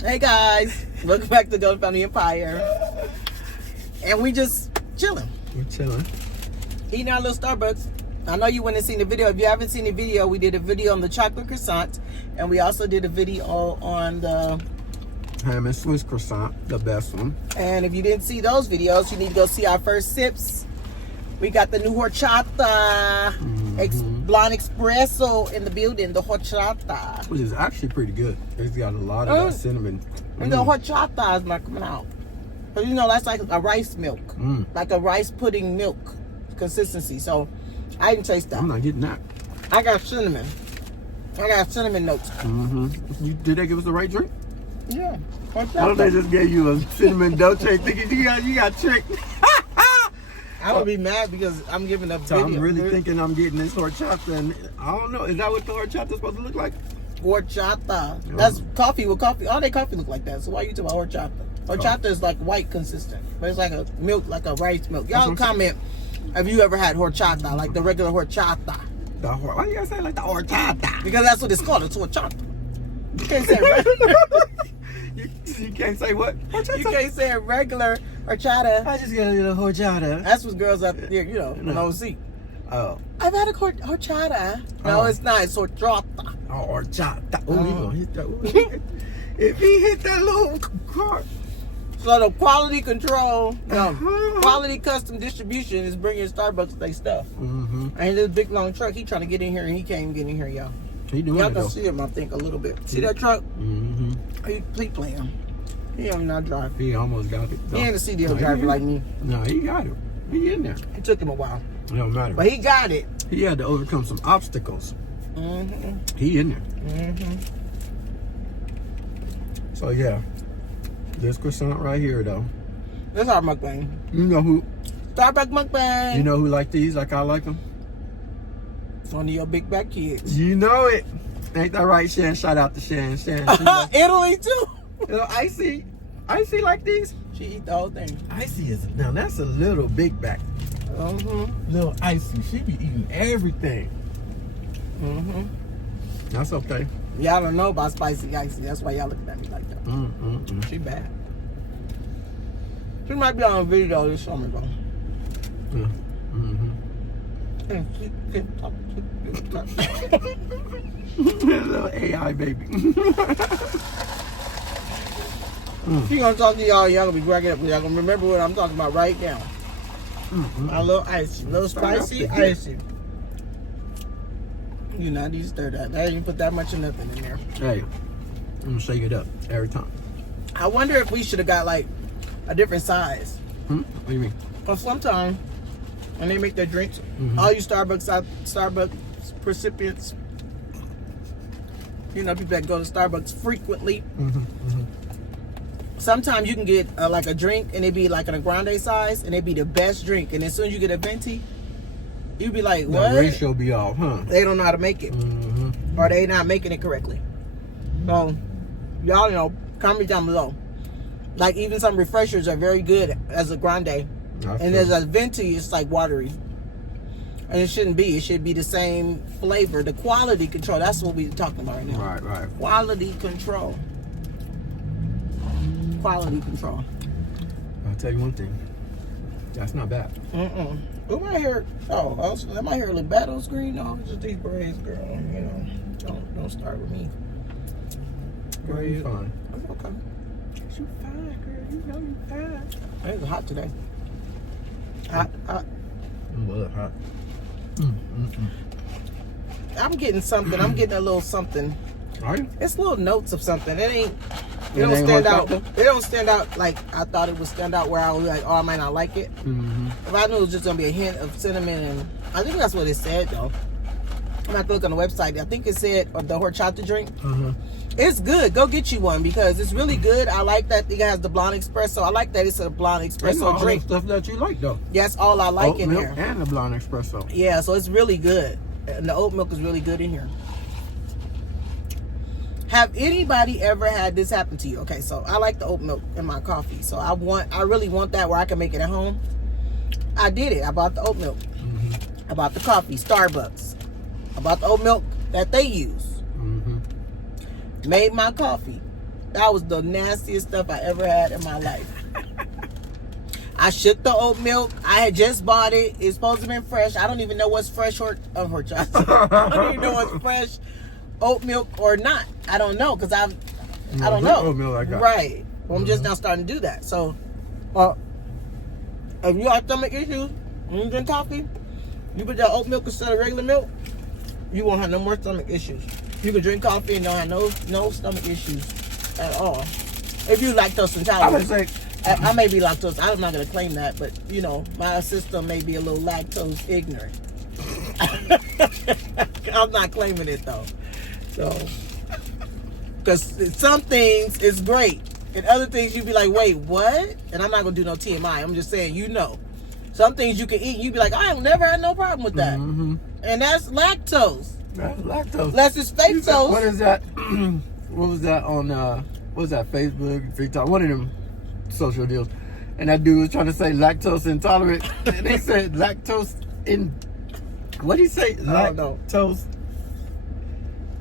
Hey guys, welcome back to Golden Family Empire. And we just chilling. We're chilling. Eating our little Starbucks. I know you wouldn't have seen the video. If you haven't seen the video, we did a video on the chocolate croissant. And we also did a video on the ham and Swiss croissant, the best one. And if you didn't see those videos, you need to go see our first sips. We got the new horchata, blonde espresso in the building, the horchata. Which is actually pretty good. It's got a lot of that cinnamon. And the horchata is not coming out. But you know, that's like a rice milk. Like a rice pudding milk consistency. So, I didn't taste that. I'm not getting that. I got cinnamon. I got cinnamon notes. Did they give us the right drink? Yeah. Why don't they just gave you a cinnamon dolce thinking you got tricked? I would be mad because I'm giving up So video. I'm really thinking I'm getting this horchata, and I don't know. Is that what the horchata is supposed to look like? Horchata. That's coffee with coffee. All their coffee look like that. So why are you talking about horchata? Horchata is like white consistent, but it's like a milk, like a rice milk. Y'all comment if you ever had horchata, like the regular horchata. Why you gotta say it like the horchata? Because that's what it's called. It's horchata. You can't say regular. You can't say what? Horchata? You can't say a regular horchata. I just got a little horchata. That's what girls up there, you know, in OC. Oh. I've had a horchata. No, it's not. It's horchata. Oh, horchata. Oh, he gonna hit that. Ooh, if he hit that little car. So the quality control, quality custom distribution is bringing Starbucks their stuff. And this big long truck, he trying to get in here and he can't even get in here, y'all. He doing Y'all it, can though. see him, I think, a little bit. See that truck? He playing. He ain't not drive. He almost got it. He ain't a CDL driver like me. No, he got it. He in there. It took him a while. It don't matter. But he got it. He had to overcome some obstacles. He in there. So yeah, this croissant right here though. This is our mukbang. You know who? Starbucks mukbang. You know who like these like I like them? One of your big back kids. You know it. Ain't that right, Shan? Shout out to Shan. Shan. Italy too. You know, Icy like these. She eat the whole thing. Icy is now that's a little big back. Little Icy, she be eating everything. That's okay. Y'all don't know about spicy Icy. That's why y'all looking at me like that. She bad. She might be on a video this summer though. Little AI baby. She gonna talk to y'all. Y'all gonna be cracking up. Y'all gonna remember what I'm talking about right now. A little icy, little spicy icy. You not need to stir that. I didn't put that much of nothing in there. Hey, I'm gonna shake it up every time. I wonder if we should have got like a different size. What do you mean? Because sometimes when they make their drinks, all you Starbucks recipients, you know, people that go to Starbucks frequently. Sometimes you can get like a drink and it be like in a grande size and it be the best drink, and as soon as you get a venti, you be like, what? The ratio be off, huh? They don't know how to make it, or they not making it correctly. So y'all know, comment down below. Like even some refreshers are very good as a grande, and there's a venti, it's like watery, and it shouldn't be. It should be the same flavor. The quality control. That's what we're talking about right now. Right. Quality control. Quality control. I'll tell you one thing. That's not bad. Who my hair? Oh, am my hair look bad on screen? No, it's just these braids, girl. You know, don't start with me. Girl, you fine. I'm okay. You fine, girl. You know you fine. It's hot today. Hot. Well, hot. I'm getting something. I'm getting a little something. Are you? It's little notes of something. It don't stand out. It don't stand out like I thought it would stand out, where I was like, oh, I might not like it. If I knew it was just gonna be a hint of cinnamon, and I think that's what it said though. I'm not looking on the website. I think it said the horchata drink. It's good. Go get you one because it's really good. I like that it has the blonde espresso. I like that it's a blonde espresso drink. Stuff that you like though. That's all I like oat in milk here. And the blonde espresso. Yeah, so it's really good. And the oat milk is really good in here. Have anybody ever had this happen to you? Okay, so I like the oat milk in my coffee. So I really want that where I can make it at home. I did it. I bought the oat milk. I bought the coffee, Starbucks. I bought the oat milk that they use. Made my coffee. That was the nastiest stuff I ever had in my life. I shook the oat milk. I had just bought it. It's supposed to have been fresh. I don't even know what's fresh or I don't even know what's fresh oat milk or not. I don't know because I don't know. Oat milk I got. Right. Well, I'm just now starting to do that. So, if you have stomach issues when you drink coffee, you put that oat milk instead of regular milk, you won't have no more stomach issues. You can drink coffee and don't have no stomach issues at all. If you lactose intolerant. I would say I may be lactose. I'm not going to claim that, but you know, my system may be a little lactose ignorant. I'm not claiming it though. So, because some things is great, and other things you be like, wait, what? And I'm not going to do no TMI. I'm just saying, you know, some things you can eat, you be like, I've never had no problem with that, and that's lactose. That's lactose. Less is fake toast. What is that? What was that on? What was that? Facebook, TikTok, one of them social deals, and that dude was trying to say lactose intolerant, and they said lactose in. What did he say? Lactose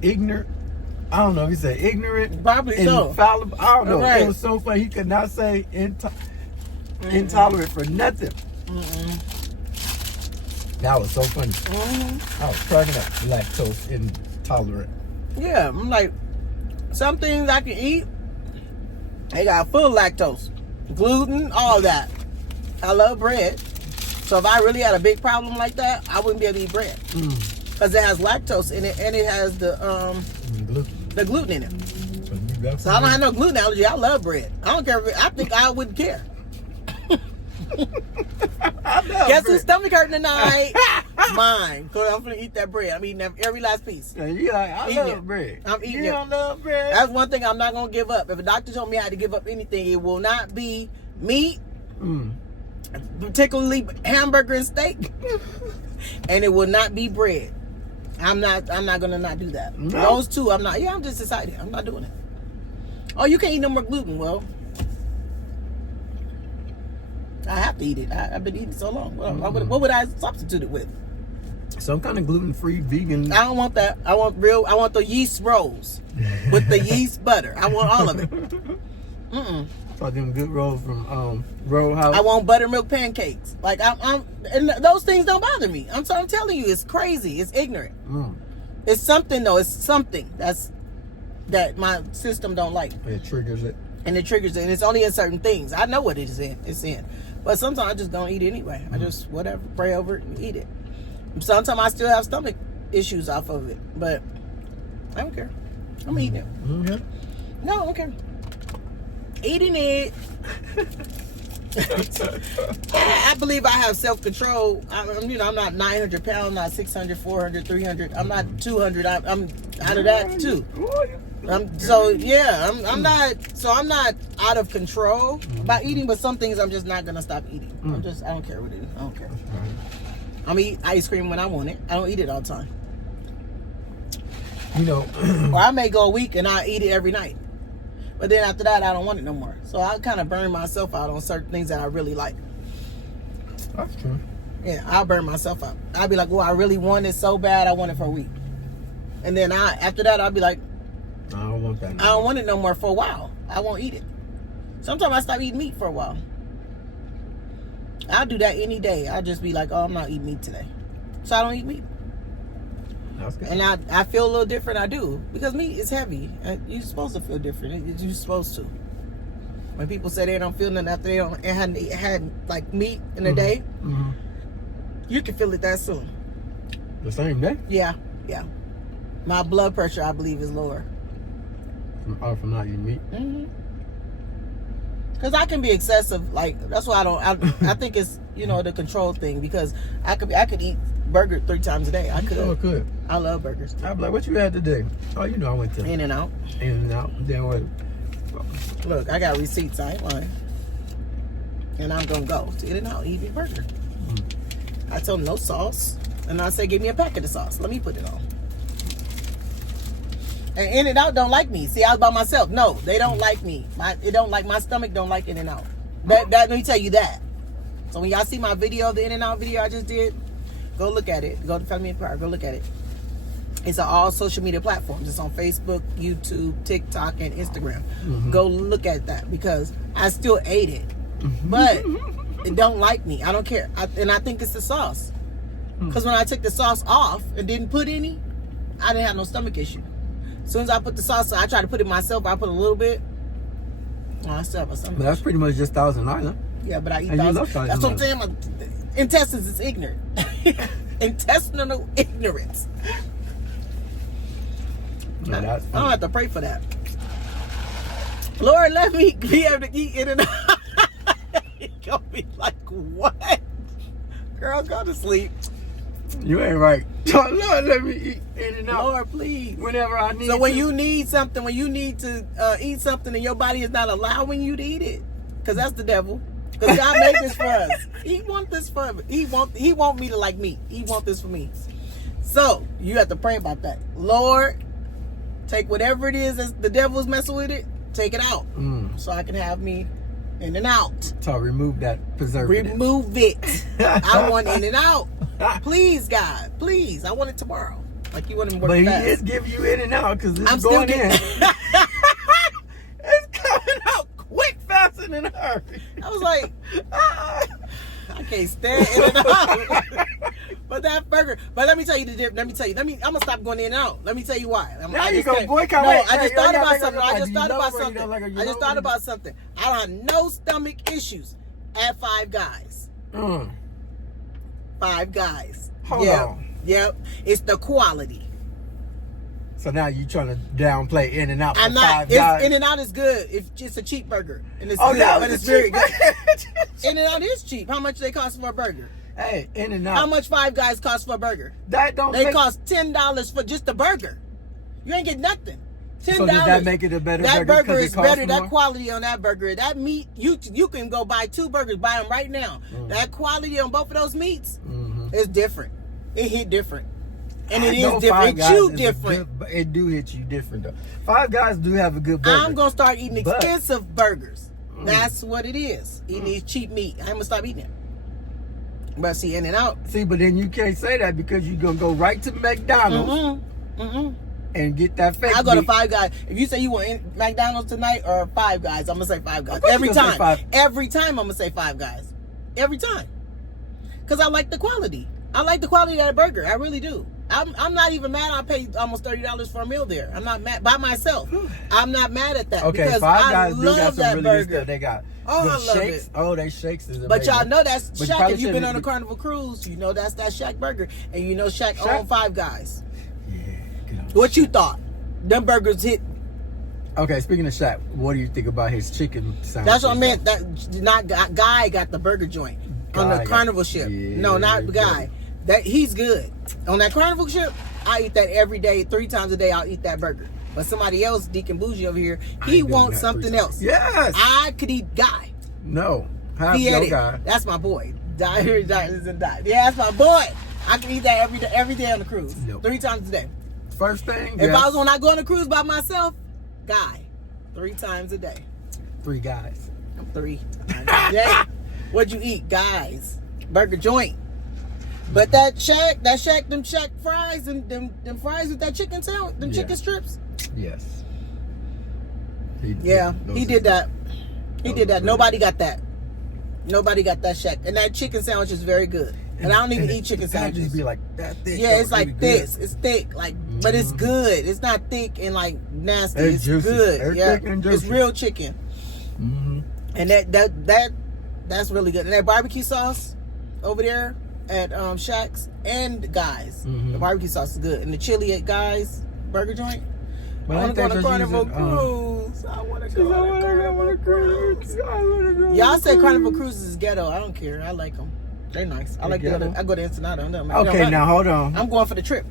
ignorant. I don't know if he said ignorant. Probably so. Infallible. I don't know. Right. It was so funny. He could not say intolerant for nothing. That was so funny. I was cracking up. Lactose intolerant. Yeah, I'm like, some things I can eat, they got full lactose, gluten, all that. I love bread. So if I really had a big problem like that, I wouldn't be able to eat bread. Because it has lactose in it and it has the gluten in it. So I don't have no gluten allergy. I love bread. I don't care. I think I wouldn't care. Guess who's stomach hurting tonight? Mine. Because I'm going to eat that bread. I'm eating every last piece. Yeah, you like, I love bread. I'm eating it. You don't love bread? That's one thing I'm not going to give up. If a doctor told me I had to give up anything, it will not be meat, particularly hamburger and steak, and it will not be bread. I'm not going to not do that. No. Those two, I'm not. Yeah, I'm just decided. I'm not doing it. Oh, you can't eat no more gluten. Well, I have to eat it. I've been eating so long. Well, what would I substitute it with? Some kind of gluten-free vegan. I don't want that. I want the yeast rolls with the yeast butter. I want all of it. Like them good rolls from Roadhouse. I want buttermilk pancakes. Like and those things don't bother me. I'm telling you, it's crazy. It's ignorant. It's something though. It's something that my system don't like. It triggers it. And it triggers it. And it's only in certain things. I know what it is in. It's in. But sometimes I just don't eat it anyway. I just whatever, pray over it and eat it. Sometimes I still have stomach issues off of it, but I don't care. I'm eating it. No, I don't care. Eating it. I believe I have self-control. I'm not 900 pounds, not 600, 400, 300. I'm not 200. I'm out of that too. I'm not out of control by eating, but some things I'm just not gonna stop eating. I don't care what it is. I don't care. I'm eat ice cream when I want it. I don't eat it all the time. Or I may go a week and I eat it every night. But then after that, I don't want it no more. So I kind of burn myself out on certain things that I really like. That's true. Yeah, I'll burn myself out. I'll be like, well, I really want it so bad, I want it for a week. And then after that, I'll be like, I don't want that. I don't want it no more for a while. I won't eat it. Sometimes I stop eating meat for a while. I'll do that any day. I'll just be like, oh, I'm not eating meat today. So I don't eat meat. That's good. And I feel a little different. I do. Because meat is heavy. You're supposed to feel different. You're supposed to. When people say they don't feel nothing after they had like meat in a day, you can feel it that soon. The same day? Yeah. My blood pressure, I believe, is lower. From not eating meat? Because I can be excessive. Like, that's why I think it's, the control thing. Because I could eat burger 3 times a day. I could. I love burgers. I'd be like, what you had today? Oh, I went to In-N-Out. In-N-Out. Then what? Look, I got receipts. I ain't lying. And I'm going to go to In-N-Out, eat a burger. I told them no sauce. And I said, give me a packet of sauce. Let me put it on. And In-N-Out don't like me. See, I was by myself. No, they don't like me. My stomach don't like In-N-Out. That let me tell you that. So when y'all see my video, the In-N-Out video I just did, go look at it. Go to Family Empire. Go look at it. It's on all social media platforms. It's on Facebook, YouTube, TikTok, and Instagram. Go look at that because I still ate it, but it don't like me. I don't care, and I think it's the sauce. Because when I took the sauce off and didn't put any, I didn't have no stomach issue. As soon as I put the sauce, I tried to put it myself. I put a little bit. Oh, I still have a stomach. But that's pretty much just Thousand Island. Yeah, but I eat And you Thousand. love Thousand That's what I'm Island. saying. My intestines is ignorant. Intestinal ignorance. No, I don't have to pray for that. Lord, let me be able to eat in and out. You're gonna be like, what? Girl, go to sleep. You ain't right. Lord, let me eat in and out. Lord, please. Whenever I need So when to. you need something, when you need to eat something and your body is not allowing you to eat it, because that's the devil. Because God made this for us. He want this for me. He want me to like meat. He want this for me. So you have to pray about that. Lord, take whatever it is that the devil's messing with it, take it out. So I can have me in and out. So remove that preservative. Remove it. I want in and out. Please, God. Please. I want it tomorrow. Like you want him to work But fast. he is giving you in and out because it's I'm still going getting. in. It's coming out quick, fast, and in a hurry. I was like, I can't stand in and out. But that burger. But let me tell you the difference. I'm gonna stop going in and out. Let me tell you why. Now you gonna boycott. No, Wait, I just thought about something. I just thought about something. I don't have no stomach issues at Five Guys. Five Guys. Hold on. Yep. It's the quality. So now you trying to downplay In and Out for I'm not. Five Guys. In and Out is good. It's just a cheap burger, and it's Oh, good. that But was it's very good. cheap. In and Out is cheap. How much do they cost for a burger? Hey, In and How Out. much Five Guys cost for a burger? That don't. They make, cost $10 for just a burger. You ain't get nothing. $10. So does that make it a better That burger? burger 'cause is it costs better. more? That quality on that burger, that meat, you can go buy 2 burgers, buy them right now. That quality on both of those meats is different. It hit different. And it is different. It chew different. It do hit you different though. Five Guys do have a good burger. I'm going to start eating But- expensive burgers. That's what it is. Eating these cheap meat. I'm going to stop eating it. But see, In and Out. See, but then you can't say that because you're gonna go right to McDonald's and get that fake I go to meat. Five Guys. If you say you want McDonald's tonight or Five Guys, I'm gonna say Five Guys. Of course Every you're gonna time. say Five. Every time I'm gonna say Five Guys. Every time. Cause I like the quality. I like the quality of that burger. I really do. I'm not even mad. I paid almost $30 for a meal there. I'm not mad by myself. I'm not mad at that Okay, because Five I Guys do got love some that really burger. good stuff. They got Oh, the I love shakes. it. Oh, they shakes is amazing. But y'all know that's But you Shack. probably If you've been shouldn't on a be- Carnival cruise, you know that's that Shack burger, and you know Shack Shack? own Five Guys. Yeah, get on. What you thought? Them burgers hit. Okay, speaking of Shaq, what do you think about his chicken sandwich? That's what I meant. That not Guy got the burger joint on Guy the got- Carnival ship. yeah, No, not good. Guy. That he's good on that Carnival ship. I eat that every day, 3 times a day. I'll eat that burger. But somebody else, Deacon Bougie over here, I he ain't doing wants that something 3 else. times. Yes. I could eat Guy. No. Have He your had it. guy. That's my boy. Die here, die, and die. Yeah, that's my boy. I can eat that every day on the cruise. Nope. 3 times a day. First thing, If yes, I was when I go on a cruise by myself, Guy, 3 times a day. 3 guys. 3 times a day. What'd you eat, guys? Burger joint. But that Shack, them Shack fries and them fries with that chicken sandwich, them chicken strips. Yes. Yeah, he did that. He those did that. are Nobody got that. Nobody got that Shack. And that chicken sandwich is very good. And I don't even eat chicken Just sandwiches. be like that thick. Yeah, though, it's like really this. good. It's thick, like, but it's good. It's not thick and like nasty. It's It's juicy. good. It's Yeah, thick and it's juicy. real chicken. Mhm. And that's really good. And that barbecue sauce over there at Shack's and Guys, Mhm. the barbecue sauce is good. And the chili at Guys Burger Joint. But I want to go on a just Carnival using, cruise. I want to go on a Carnival cruise. Y'all say Carnival cruises is ghetto. I don't care. I like them. They're nice. I They're like the ghetto? other. I go to Ensenada. Okay, now hold on. I'm going for the trip.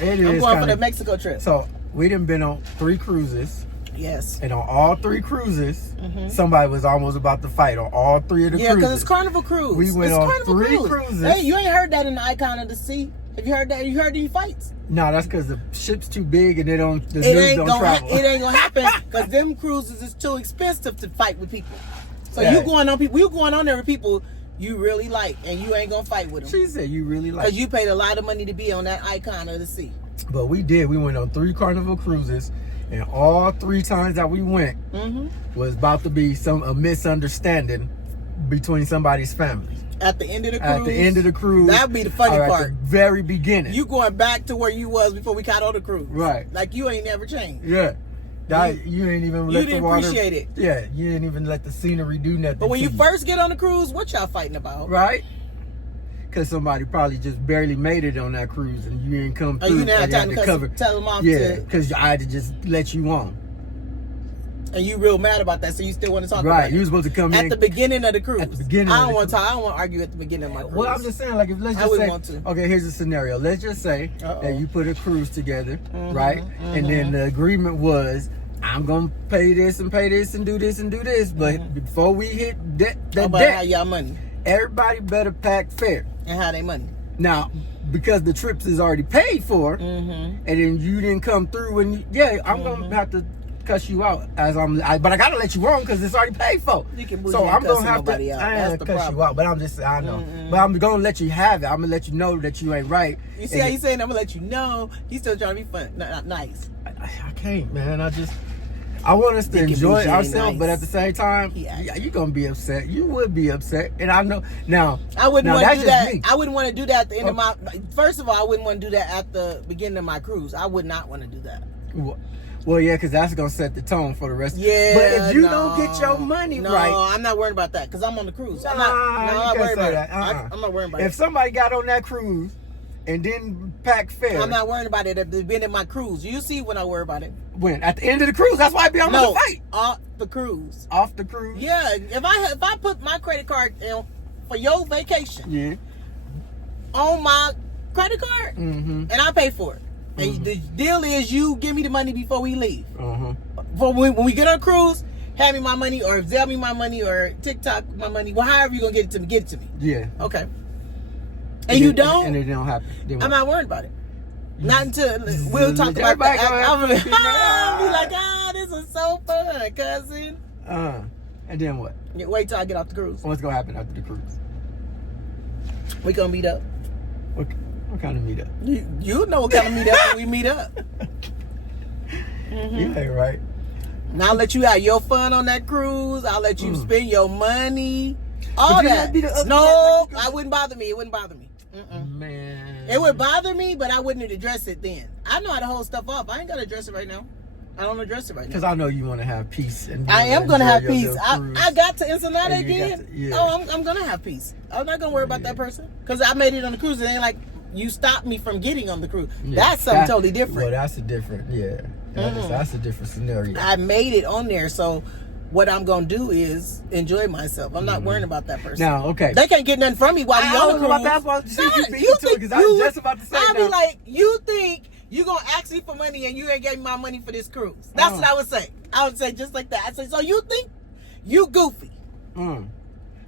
It I'm is going for kinda- the Mexico trip. So we done been on 3 cruises, Yes. and on all 3 cruises, somebody was almost about to fight on all 3 of the Yeah, because cruises. it's Carnival Cruise. We went it's on Carnival 3 Cruise. cruises. Hey, you ain't heard that in the Icon of the Sea. Have you heard that? You heard any fights? No, that's because the ship's too big and the It news ain't don't gonna travel. it ain't gonna happen because them cruises is too expensive to fight with people. So Yeah. you going on there with people you really like, and you ain't gonna fight with them She said you really like. because you paid a lot of money to be on that Icon of the Sea. But we did. We went on 3 Carnival cruises, and all 3 times that we went was about to be a misunderstanding between somebody's family. At the end of the cruise? At the end of the cruise. That'd be the funny part. At the very beginning. You going back to where you was before we got on the cruise. Right. Like you ain't never changed. Yeah. You ain't even let the water. You didn't appreciate it. Yeah, you didn't even let the scenery do nothing. But when you first get on the cruise, what y'all fighting about? Right. Because somebody probably just barely made it on that cruise and you didn't come through. You didn't have time to cover. Tell them off. Yeah, because I had to just let you on. And you real mad about that, so you still want to talk about it. Right, you were supposed to come in. At the beginning of the cruise. At the beginning I don't want to talk. I don't want to argue at the beginning of my cruise. Well, I'm just saying, like, if let's just say, want to. Okay, here's a scenario. Let's just say that you put a cruise together, right? And then the agreement was, I'm going to pay this and do this and do this. But before we hit that debt, how y'all money? Everybody better pack fair. And how they money? Now, because the trips is already paid for, and then you didn't come through, and I'm going to have to cuss you out but I gotta let you on because it's already paid for. So I'm gonna have to. I ain't gonna cuss you out, but I'm just. I know, but I'm gonna let you have it. I'm gonna let you know that you ain't right. You see how he's saying I'm gonna let you know? He's still trying to be fun, not nice. I can't, man. I want us to enjoy ourselves, but at the same time, you're gonna be upset. You would be upset, and I know. Now, I wouldn't want to do that. I wouldn't want to do that at the end of my. First of all, I wouldn't want to do that at the beginning of my cruise. I would not want to do that. Well, yeah, because that's going to set the tone for the rest. Yeah, but if you don't get your money right. No, I'm not worried about that because I'm on the cruise. I'm not worried about it. I'm not worried about it. If somebody got on that cruise and didn't pack fair. I'm not worried about it at the beginning of my cruise. You see when I worry about it. When? At the end of the cruise? That's why I be on the fight. Off the cruise. Off the cruise? Yeah. If I put my credit card for your vacation on my credit card and I pay for it. And the deal is you give me the money before we leave. For when we get on a cruise, hand me my money or Zelle me my money or TikTok my money. Well, however you're going to get it to me. Yeah. Okay. And you don't? And it don't happen. I'm not worried about it. Not until we'll talk about that. I'll be like, this is so fun, cousin. And then what? Wait till I get off the cruise. What's going to happen after the cruise? We going to meet up. What kind of meet up? You know what kind of meet up when we meet up. You ain't right. And I'll let you have your fun on that cruise. I'll let you spend your money. All that. No, it wouldn't bother me. It wouldn't bother me. Man. It would bother me, but I wouldn't address it then. I know how to hold stuff up. I ain't got to address it right now. I don't address it right now. Because I know you want to have peace. And I am going to have peace. I got to Ensenada again. I'm going to have peace. I'm not going to worry about that person. Because I made it on the cruise. It ain't like you stopped me from getting on the cruise. That's something totally different. Well, that's a different, that's a different scenario. I made it on there, so what I'm going to do is enjoy myself. I'm not worrying about that person. Now, okay. They can't get nothing from me while you're on the cruise. That's why you think because I was just about to say I'll be like, you think you going to ask me for money and you ain't gave me my money for this cruise. That's what I would say. I would say just like that. I'd say, so you think you goofy.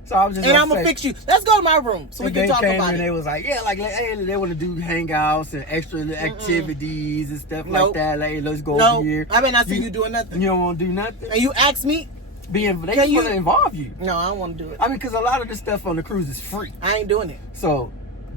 So I was just I'm gonna fix you. Let's go to my room so we can talk about it. And they was like, hey, they want to do hangouts and extra activities and stuff like that. Like, hey, let's go over here. I mean, I see you doing nothing. You don't want to do nothing. And you ask me, they just want to involve you. No, I don't want to do it. I mean, because a lot of the stuff on the cruise is free. I ain't doing it. So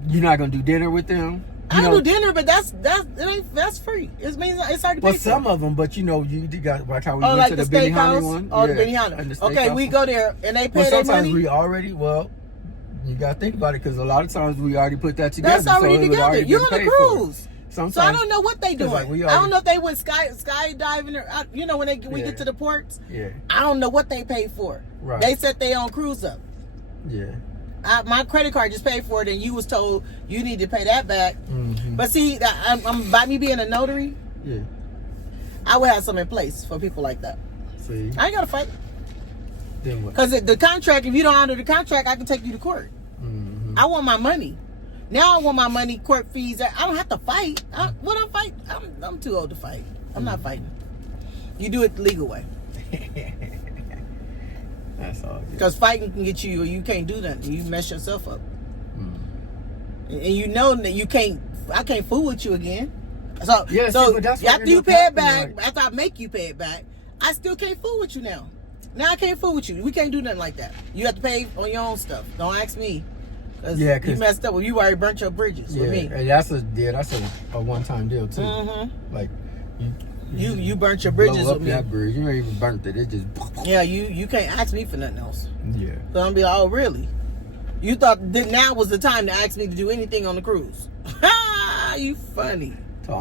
you're not gonna do dinner with them. I do dinner, but that's free. It means it's already paid for. Well, some of them, but you got like how we went to the Benihana one. Oh, the Benihana. Okay, we go there and they pay their money. Sometimes we already you gotta think about it because a lot of times we already put that together. That's already together. You're on the cruise. Sometimes, so I don't know what they doing. I don't know if they went skydiving or when we get to the ports. Yeah. I don't know what they paid for. Right. They set their own cruise up. Yeah. My credit card just paid for it, and you was told you need to pay that back. But see, I'm by me being a notary. Yeah. I would have something in place for people like that. See. I ain't gotta fight. Then what? Because the contract, if you don't honor the contract, I can take you to court. I want my money. Now I want my money, court fees. I don't have to fight. What I'm fighting? I'm too old to fight. I'm not fighting. You do it the legal way. That's all. Because fighting can get you, or you can't do nothing. You mess yourself up. And you know that you can't. I can't fool with you again. So after you pay it back, after I make you pay it back, I still can't fool with you now. Now I can't fool with you. We can't do nothing like that. You have to pay on your own stuff. Don't ask me. Yeah, you messed up. You already burnt your bridges with me. And that's a one-time deal too. Like you burnt your bridges blow up with me. That bridge, you ain't even burnt it. It just you can't ask me for nothing else. Yeah. So I'm be like, oh really? You thought that now was the time to ask me to do anything on the cruise? You funny. The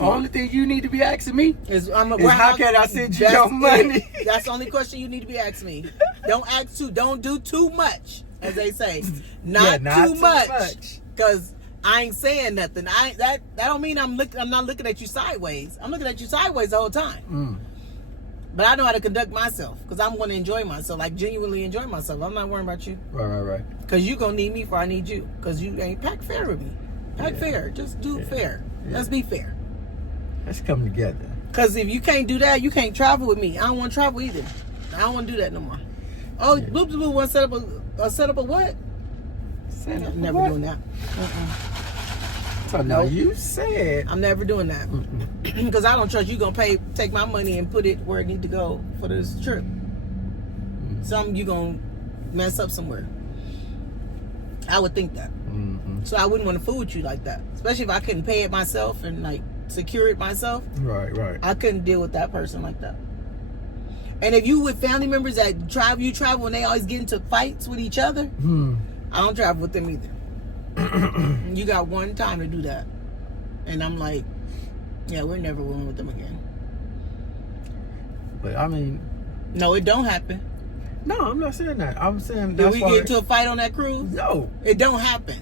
only thing you need to be asking me is how can I send you your money? That's the only question you need to be asking me. Don't do too much, as they say. Not too much. Because I ain't saying nothing. That don't mean I'm not looking at you sideways. I'm looking at you sideways the whole time. But I know how to conduct myself because I'm going to enjoy myself, like genuinely enjoy myself. I'm not worrying about you. Right. Because you going to need me before I need you. Because you ain't pack fair with me. Pack fair. Just do fair. Let's be fair. Let's come together. Because if you can't do that, you can't travel with me. I don't want to travel either. I don't want to do that no more. Oh, Bloop Blue want to set up a what? I'm never doing that. So now you said I'm never doing that because I don't trust you gonna take my money and put it where it need to go for this trip. Something you gonna mess up somewhere. I would think that. So I wouldn't want to fool with you like that, especially if I couldn't pay it myself and like secure it myself. Right. I couldn't deal with that person like that. And if you with family members that you travel and they always get into fights with each other, I don't travel with them either. You got one time to do that. And I'm like, yeah, we're never going with them again. But I mean, no, it don't happen. No, I'm not saying that. I'm saying did we get into a fight on that cruise? No. It don't happen.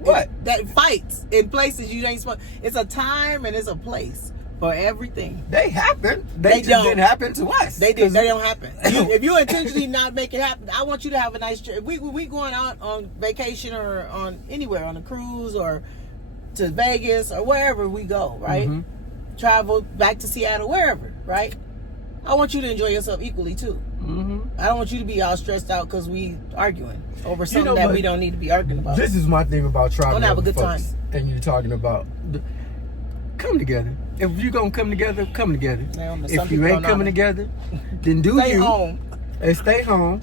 What? That fights in places you ain't supposed. It's a time and it's a place for everything. They happen. They just didn't happen to us. They don't happen. If you intentionally not make it happen, I want you to have a nice trip. We going out on vacation or on anywhere on a cruise or to Vegas or wherever we go, right? Travel back to Seattle, wherever, right? I want you to enjoy yourself equally too. I don't want you to be all stressed out because we arguing over something that we don't need to be arguing about. This is my thing about traveling. Don't have a good time. And you're talking about come together. If you're gonna come together, come together. If you ain't coming together, then stay home. And stay home.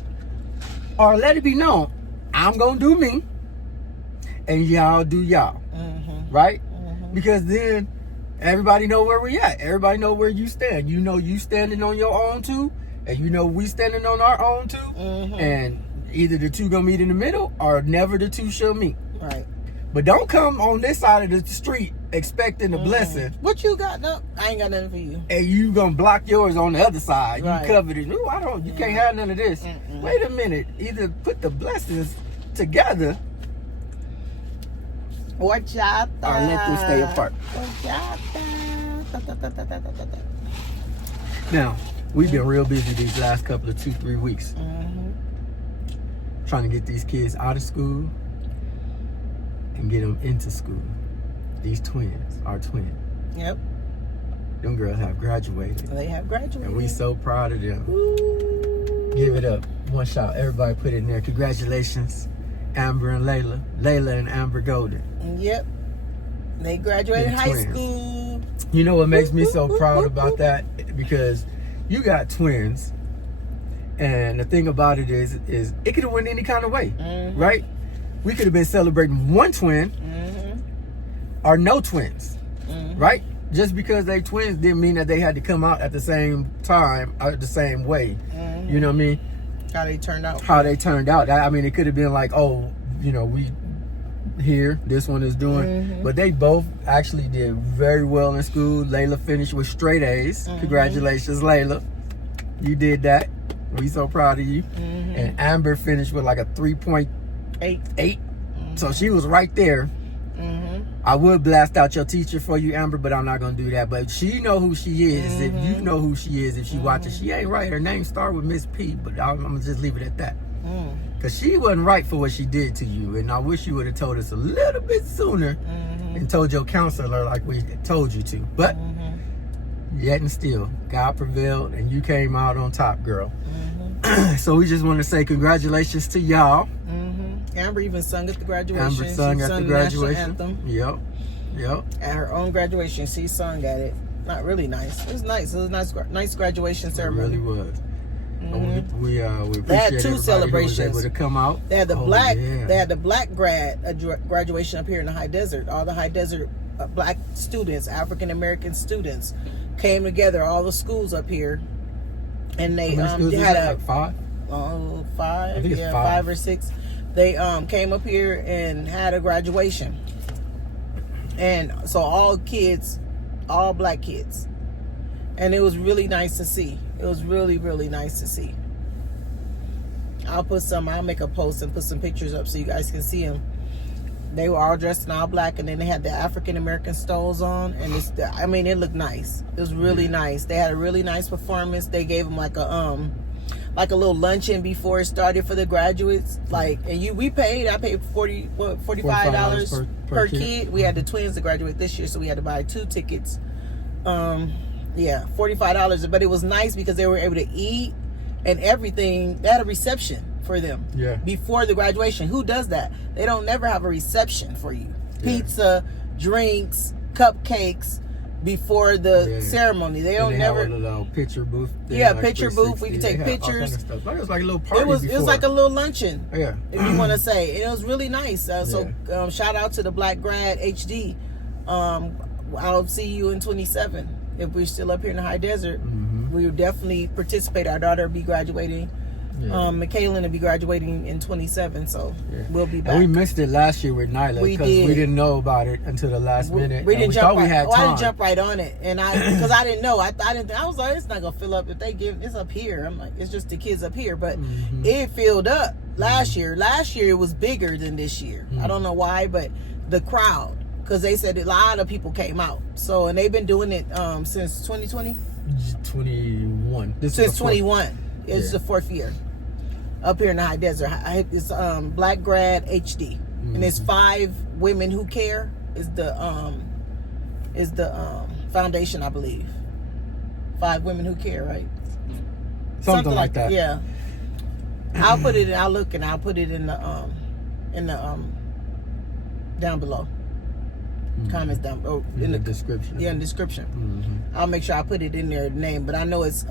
Or let it be known, I'm gonna do me, and y'all do y'all. Right? Because then everybody know where we at. Everybody know where you stand. You know you standing on your own too, and you know we standing on our own too. And either the two gonna meet in the middle, or never the two shall meet. Right. But don't come on this side of the street expecting a blessing. What you got? No, I ain't got nothing for you. And you gonna block yours on the other side. Right. You covered it. No, I don't. You can't have none of this. Wait a minute. Either put the blessings together, or let them stay apart. Now, we've been real busy these last couple of 2-3 weeks. Trying to get these kids out of school and get them into school. These twins, our twins. Yep. Them girls have graduated. They have graduated. And we so proud of them. Ooh. Give it up. One shot. Everybody put it in there. Congratulations, Amber and Layla. Layla and Amber Golden. Yep. They graduated high school. You know what makes me so proud about that? Because you got twins. And the thing about it is it could have went any kind of way, right? We could have been celebrating one twin or no twins, right? Just because they twins didn't mean that they had to come out at the same time, or the same way. You know what I mean? How they turned out. How they turned out. I mean, it could have been like, oh, you know, we here, this one is doing. But they both actually did very well in school. Layla finished with straight A's. Congratulations, Layla. You did that. We so proud of you. And Amber finished with like a 3.8. So she was right there. I would blast out your teacher for you, Amber, but I'm not gonna do that. But she know who she is. If you know who she is, if she watches, she ain't right. Her name start with Miss P, but I'm gonna just leave it at that. Cause she wasn't right for what she did to you, and I wish you would have told us a little bit sooner and told your counselor like we told you to. But yet and still, God prevailed, and you came out on top, girl. So we just want to say congratulations to y'all. Amber even sung at the graduation. Amber sung at the graduation. Anthem. Yep. At her own graduation, she sung at it. Not really nice. It was nice. It was a nice graduation ceremony. It really was. We appreciate They had two everybody celebrations. who was able to come out. They had the black graduation up here in the High Desert. All the High Desert black students, African American students, came together. All the schools up here, and they had a like five. Five. I think it's five. 5 or 6. They came up here and had a graduation, and so all kids, all black kids, and it was really nice to see. It was really, really nice to see. I'll make a post and put some pictures up so you guys can see them. They were all dressed in all black, and then they had the African American stoles on, and it looked nice. It was really nice. They had a really nice performance. They gave them like a little luncheon before it started for the graduates. I paid $45 per kid. We had the twins to graduate this year, so we had to buy 2 tickets. $45, but it was nice because they were able to eat and everything. They had a reception for them before the graduation. Who does that? They don't never have a reception for you. Pizza, drinks, cupcakes before the ceremony. They don't never have a little picture booth. Picture booth. We could take pictures. It was like a little party. It was like a little luncheon. Yeah, if you want to say. And it was really nice. So shout out to the Black Grad HD. I'll see you in 27 if we're still up here in the High Desert. We will definitely participate. Our daughter will be graduating. McKaylin will be graduating in 27, so we'll be back. And we missed it last year with Nyla because we didn't know about it until the last minute. We thought we had time. I didn't jump right on it, and because I didn't know. I was like, it's not gonna fill up if they give. It's up here. I'm like, it's just the kids up here, but it filled up last year. Last year it was bigger than this year. I don't know why, but the crowd, because they said a lot of people came out. So, and they've been doing it since 2020. 21. Since 21. It's the 4th year. Up here in the High Desert. It's Black Grad HD. And it's 5 Women Who Care is the foundation, I believe. 5 Women Who Care, right? Something like that. Yeah. I'll put it I'll look and I'll put it in the down below. Comments down in the description. Yeah, in the description. I'll make sure I put it in there, the name. But I know it's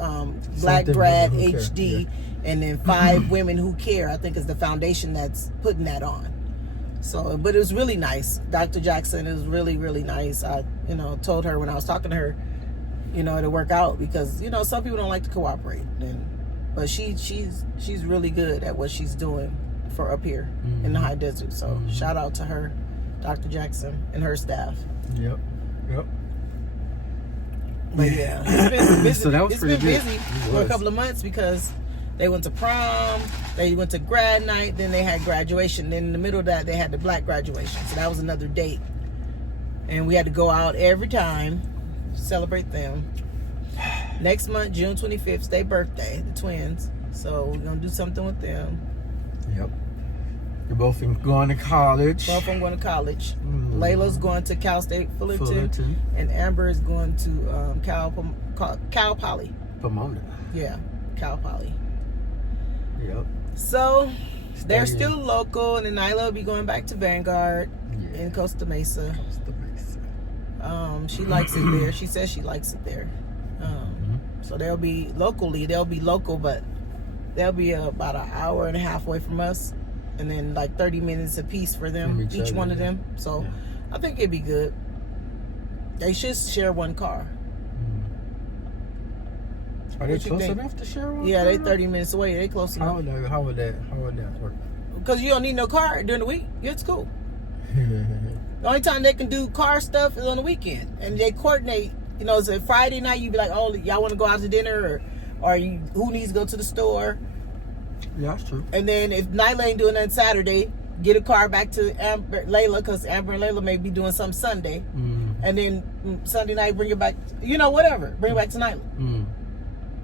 Black Grad HD, and then 5 Women Who Care, I think, is the foundation that's putting that on. So, but it was really nice. Dr. Jackson, it was really, really nice. I, told her when I was talking to her, to work out because, some people don't like to cooperate. But she's really good at what she's doing for up here in the High Desert. So shout out to her, Dr. Jackson, and her staff. Yep. But yeah, it's been busy. So that was pretty busy for a couple of months because they went to prom, they went to grad night, then they had graduation. Then in the middle of that, they had the black graduation. So that was another date. And we had to go out every time, celebrate them. Next month, June 25th, is their birthday, the twins. So we're going to do something with them. Yep. You're both going to college. Both of them going to college. Layla's going to Cal State Fullerton. And Amber is going to Cal Poly. Pomona. Yeah, Cal Poly. Yep. So they're still local, and then Nyla will be going back to Vanguard in Costa Mesa. She likes it there. She says she likes it there. So they'll be local, but they'll be about an hour and a half away from us, and then like 30 minutes apiece for them, each one of them. So I think it'd be good. They should share one car. Are they close enough to share one? Yeah, they 30 minutes away. They close enough. How would that work? Because you don't need no car during the week. It's cool. The only time they can do car stuff is on the weekend, and they coordinate. So Friday night you be like, oh, y'all want to go out to dinner, or who needs to go to the store? Yeah, that's true. And then if Nyla ain't doing that Saturday, get a car back to Layla, because Amber and Layla may be doing something Sunday, and then Sunday night bring it back. Whatever, bring it back to Nyla.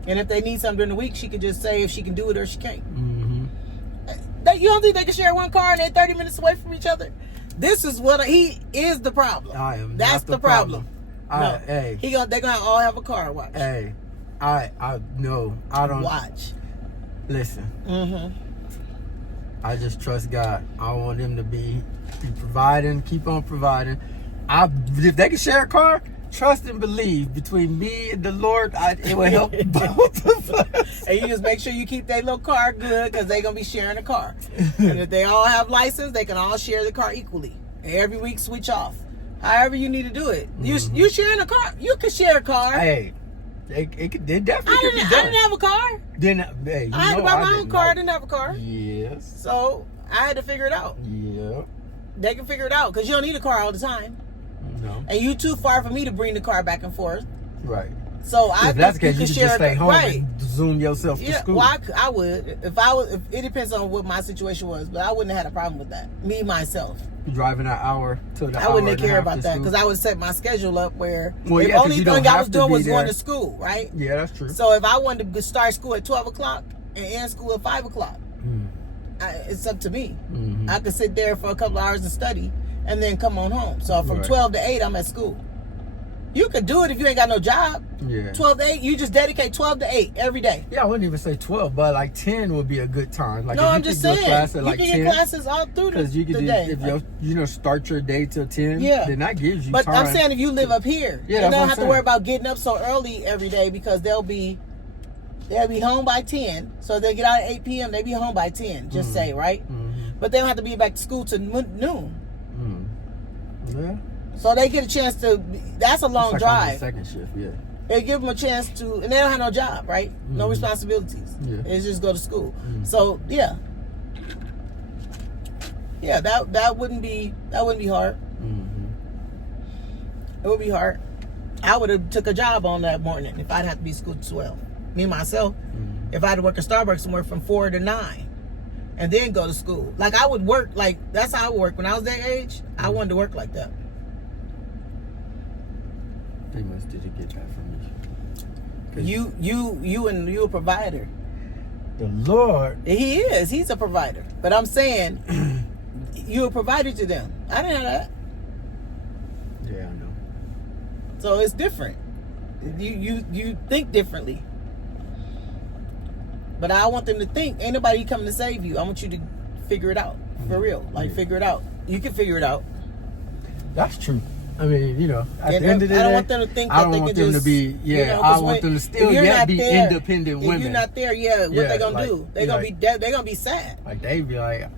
And if they need something during the week, she could just say if she can do it or she can't. You don't think they can share one car and they're 30 minutes away from each other? This is he is the problem. I am. That's the problem. Hey, they're gonna all have a car. Watch. Hey, I no, I don't watch. Listen. I just trust God. I want them to be providing, keep on providing. If they can share a car, trust and believe between me and the Lord, it will help both of us. And you just make sure you keep their little car good because they're going to be sharing a car. And if they all have license, they can all share the car equally. And every week switch off. However you need to do it. You sharing a car. You can share a car. Hey, it definitely could be done. I didn't have a car. I had to buy my own car. I didn't have a car. Yes. So I had to figure it out. Yeah. They can figure it out because you don't need a car all the time. No. And you too far for me to bring the car back and forth. Right. So if that's the case, you can just stay home and zoom yourself to school. Well, I would. If it depends on what my situation was, but I wouldn't have had a problem with that. Me, myself. Driving an hour to the I wouldn't care about that because I would set my schedule up where the only thing I was doing was going to school, right? Yeah, that's true. So if I wanted to start school at 12 o'clock and end school at 5 o'clock, it's up to me. Mm-hmm. I could sit there for a couple of hours and study and then come on home. So from 12 to 8, I'm at school. You could do it if you ain't got no job. Yeah. 12 to 8, you just dedicate 12 to 8 every day. Yeah, I wouldn't even say 12, but like 10 would be a good time. Like no, I'm just saying. Class at like you can 10, get classes all through the day. If you start your day till 10, then that gives you but time. I'm saying if you live up here, you don't have to worry about getting up so early every day because they'll be home by 10. So they get out at 8 p.m., they be home by 10, just say, right? Mm-hmm. But they don't have to be back to school till noon. Yeah. So they get a chance to, that's a long drive. Second shift, yeah. They give them a chance to, and they don't have no job, right? No responsibilities. Yeah. They just go to school. So yeah, that wouldn't be hard. It would be hard. I would have took a job on that morning if I'd have to be at school at 12. Me myself, if I had to work at Starbucks somewhere from 4 to 9, and then go to school. Like I would work, like that's how I would work when I was that age. I wanted to work like that. They must did get that from you. You a provider. The Lord. He is. He's a provider. But I'm saying you a provider to them. I didn't have that. Yeah, I know. So it's different. You think differently. But I want them to think. Ain't nobody coming to save you. I want you to figure it out. For real. Like figure it out. You can figure it out. That's true. I mean, at the end of the day, I don't want them to think that they can just... I don't want them to be, I want them to still be independent women. If you're not there, what they going to do? They're going to be sad. Like, they be like...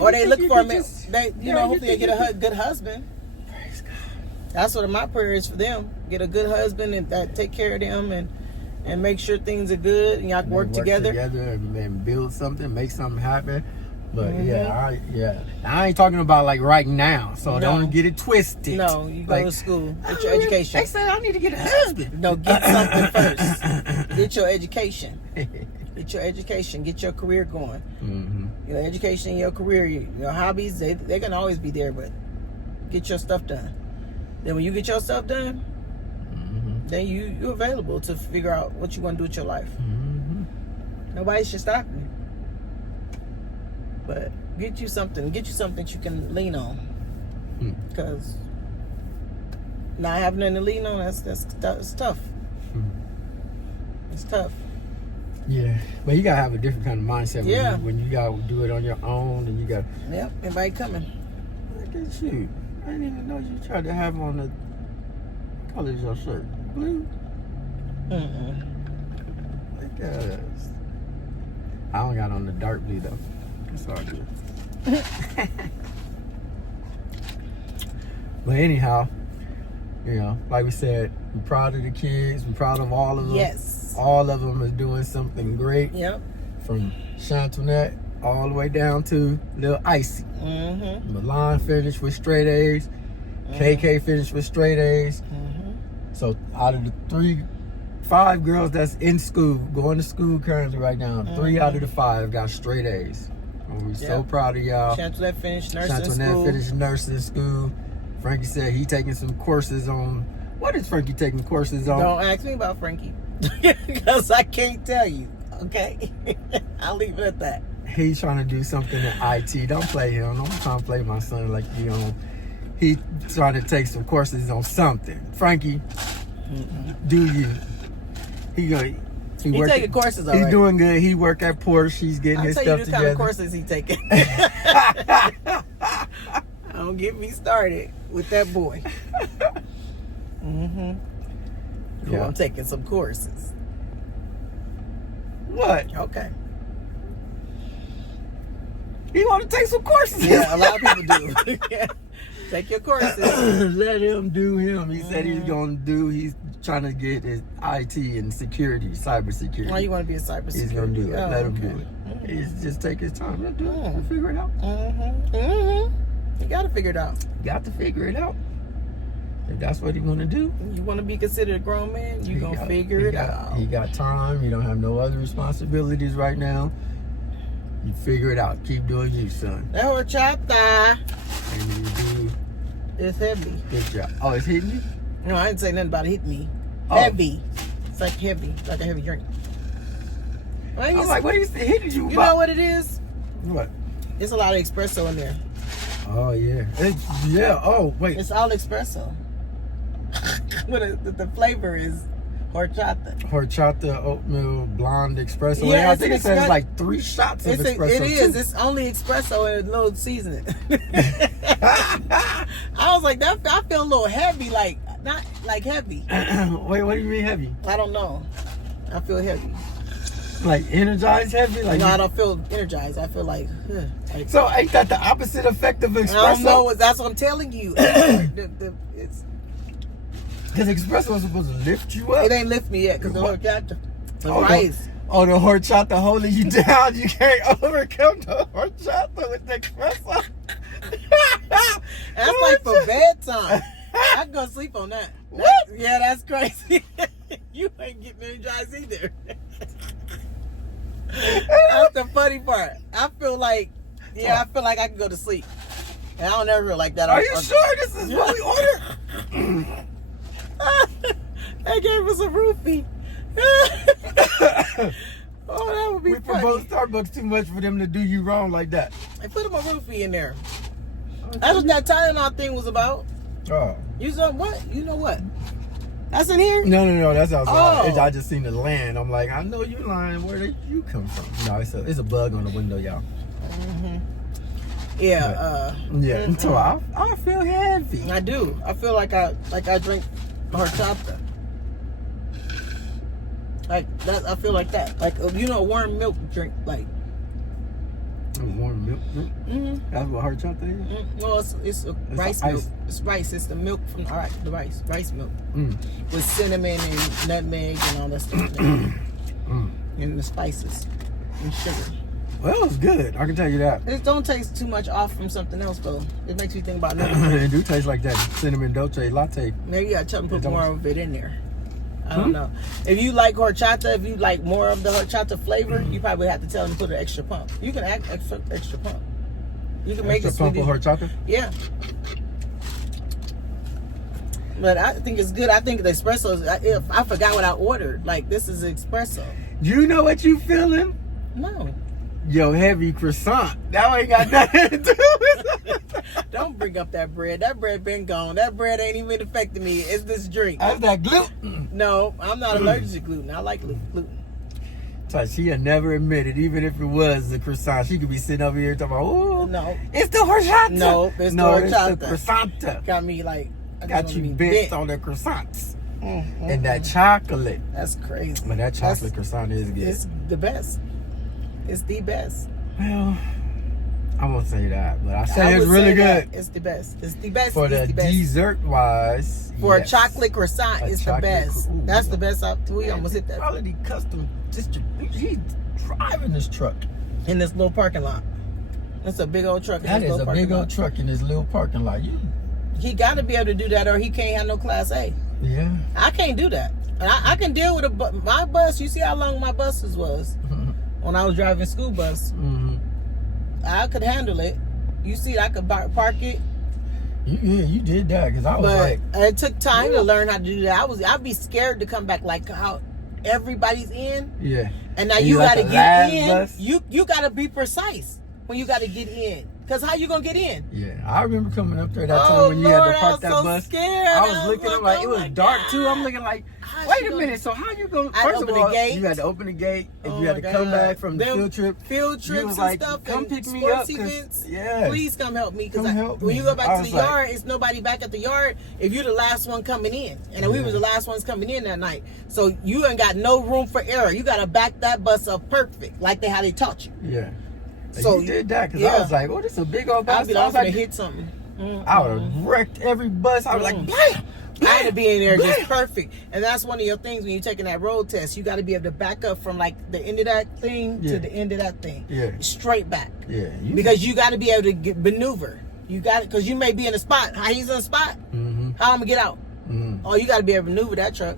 Or they look for a man. Hopefully they get a good husband. Praise God. That's what my prayer is for them. Get a good husband and that take care of them and make sure things are good and y'all can work together. And build something, make something happen. But I ain't talking about like right now, so don't get it twisted. No, you go to school, get your education. They said I need to get a husband. No, get something first. Get your education. Get your education. Get your career going. Your education, your career, your hobbies, they're gonna always be there, but get your stuff done. Then when you get your stuff done, then you're available to figure out what you want to do with your life. Nobody should stop you. But get you something that you can lean on. Because not having nothing to lean on, that's tough. It's tough. Yeah, but you gotta have a different kind of mindset when you gotta do it on your own, and you got. Yep, everybody coming. Look at you! I didn't even know you tried to have on the. What color is your shirt? Blue. Look at us. I don't got on the dark blue though. It's all good. But anyhow, like we said, we're proud of the kids. We're proud of all of them. Yes. All of them is doing something great. Yep. From Chantonette all the way down to Lil Icy. Milan finished with straight A's. KK finished with straight A's. So out of the 5 girls that's in school, going to school currently right now, 3 out of the 5 got straight A's. And we're so proud of y'all. Chantonette finished nursing school. Frankie said he taking some courses on. What is Frankie taking courses on? Don't ask me about Frankie. Because I can't tell you. Okay? I'll leave it at that. He's trying to do something in IT. Don't play him. Don't try to play my son like you know. He's trying to take some courses on something. Frankie, do you? He taking courses already. He's doing good. He work at Porsche. He's getting his stuff together. What kind of courses he taking? Don't get me started with that boy. Mm-hmm. Cool. Yeah. I'm taking some courses. What? Okay. He want to take some courses. Yeah, a lot of people do. Yeah. Take your courses. Let him do him. He said he's trying to get his IT and security, cybersecurity. Why you want to be a cybersecurity? He's going to do it. Oh, Let him okay. do it. He's just take his time. He'll do it. He'll figure it out. Mm-hmm. Mm-hmm. You got to figure it out. Got to figure it out. If that's what he want to do. You want to be considered a grown man, you going to figure it out. He got time. You don't have no other responsibilities right now. You figure it out. Keep doing you, son. That horchata And you do is heavy. good job. Oh, it's hitting you? No, I didn't say nothing about it hit me. Oh. Heavy. It's like heavy. It's like a heavy drink. I'm like, what are you hitting you about? You know what it is? What? It's a lot of espresso in there. Oh, yeah. Yeah. Oh, wait. It's all espresso. The flavor is horchata. Horchata oatmeal blonde espresso. Yeah, I think it says like 3 shots of espresso. It is. Too. It's only espresso and a little seasoning. I was like, I feel a little heavy, like not like heavy. Wait, what do you mean heavy? I don't know. I feel heavy. Like energized heavy? Like No, I don't feel energized. I feel like so ain't that the opposite effect of espresso? I don't know. That's what I'm telling you. It's Because espresso is supposed to lift you up. It ain't lift me yet because the horchata, the rice. The horchata holding you down. You can't overcome the horchata with the espresso. That's like for bedtime. I can go sleep on that. What? Yeah, that's crazy. You ain't getting energized either. That's the funny part. I feel like I can go to sleep. And I don't ever feel like that. Are you sure this is what we ordered? They gave us a roofie. Oh, that would be We funny. promote Starbucks too much for them to do you wrong like that. They put him a roofie in there. That's what that Tylenol thing was about. Oh. You saw what? You know what? That's in here? No, that's outside. Oh. I just seen the land. I'm like, I know you lying. Where did you come from? No, it's a bug on the window, y'all. Mm-hmm. Yeah. Yeah. So I feel heavy. I do. I feel like I drink horchata. Like that. I feel like that. Like warm milk drink. Like. Warm milk. Mm-hmm. That's what horchata is. Mm-hmm. No, it's rice milk. It's rice. It's the milk from the rice milk with cinnamon and nutmeg and all that stuff. And the spices and sugar. Well, it's good. I can tell you that. It don't taste too much off from something else though. It makes you think about nothing. It do taste like that cinnamon dolce latte. Maybe I try to put more of it in there. I don't know. If you like horchata, if you like more of the horchata flavor, you probably have to tell them to put an extra pump. You can add extra pump. You can make it pump of horchata? Yeah. But I think it's good. I think the espresso is, I forgot what I ordered. Like, this is espresso. You know what you feeling? No. Yo, heavy croissant. That ain't got nothing to do with it. Don't bring up that bread. That bread been gone. That bread ain't even affecting me. It's this drink. That's that gluten. No, I'm not allergic to gluten. I like gluten. So she had never admitted, even if it was the croissant, she could be sitting over here talking about, oh, No. it's the horchata. No, it's the horchata. It's the croissant. Got me like... Got you bent on the croissants. Mm-hmm. And that chocolate. That's crazy. But that chocolate croissant is good. It's the best. It's the best. Well, I won't say that, but I say it's really good. It's the best. It's the best. For it's the best. dessert wise. For yes. a chocolate croissant, it's the best. Ooh, That's the best. We almost hit that. Quality custom distribution. He's driving this truck. In this little parking lot. It's a big old truck. That is a big old truck in this little parking lot. He got to be able to do that or he can't have no Class A. Yeah. I can't do that. I can deal with my bus. You see how long my buses was when I was driving school bus. Mm-hmm. I could handle it. You see, I could park it. Yeah, you did that because I was like, it took time to learn how to do that. I'd be scared to come back like how everybody's in. Yeah. And now you got to get in. Bus? You got to be precise when you got to get in. Because how you going to get in? Yeah, I remember coming up there that time when you had to park that bus. Scared. I was looking, I'm like, it was dark too. I'm looking like, wait a minute, so how you going to, first of all, you had to open the gate, and you had to come back from the field trip. Field trips and stuff, come and pick me sports up, events. yeah. Please come help me, because help when you go back to the like, yard, it's nobody back at the yard if you're the last one coming in. And we were the last ones coming in that night. So you ain't got no room for error. You got to back that bus up perfect, like how they taught you. Yeah. So you did that, because I was like, oh, this is a big old bus. I was like, hit something. I would have wrecked every bus. I was like, blam! I had to be in there just perfect. And that's one of your things when you're taking that road test. You got to be able to back up from like the end of that thing to the end of that thing. Yeah. Straight back. Yeah. Because you got to be able to maneuver. You got it, because you may be in a spot. How he's in a spot? How I'm going to get out? Oh, you got to be able to maneuver that truck.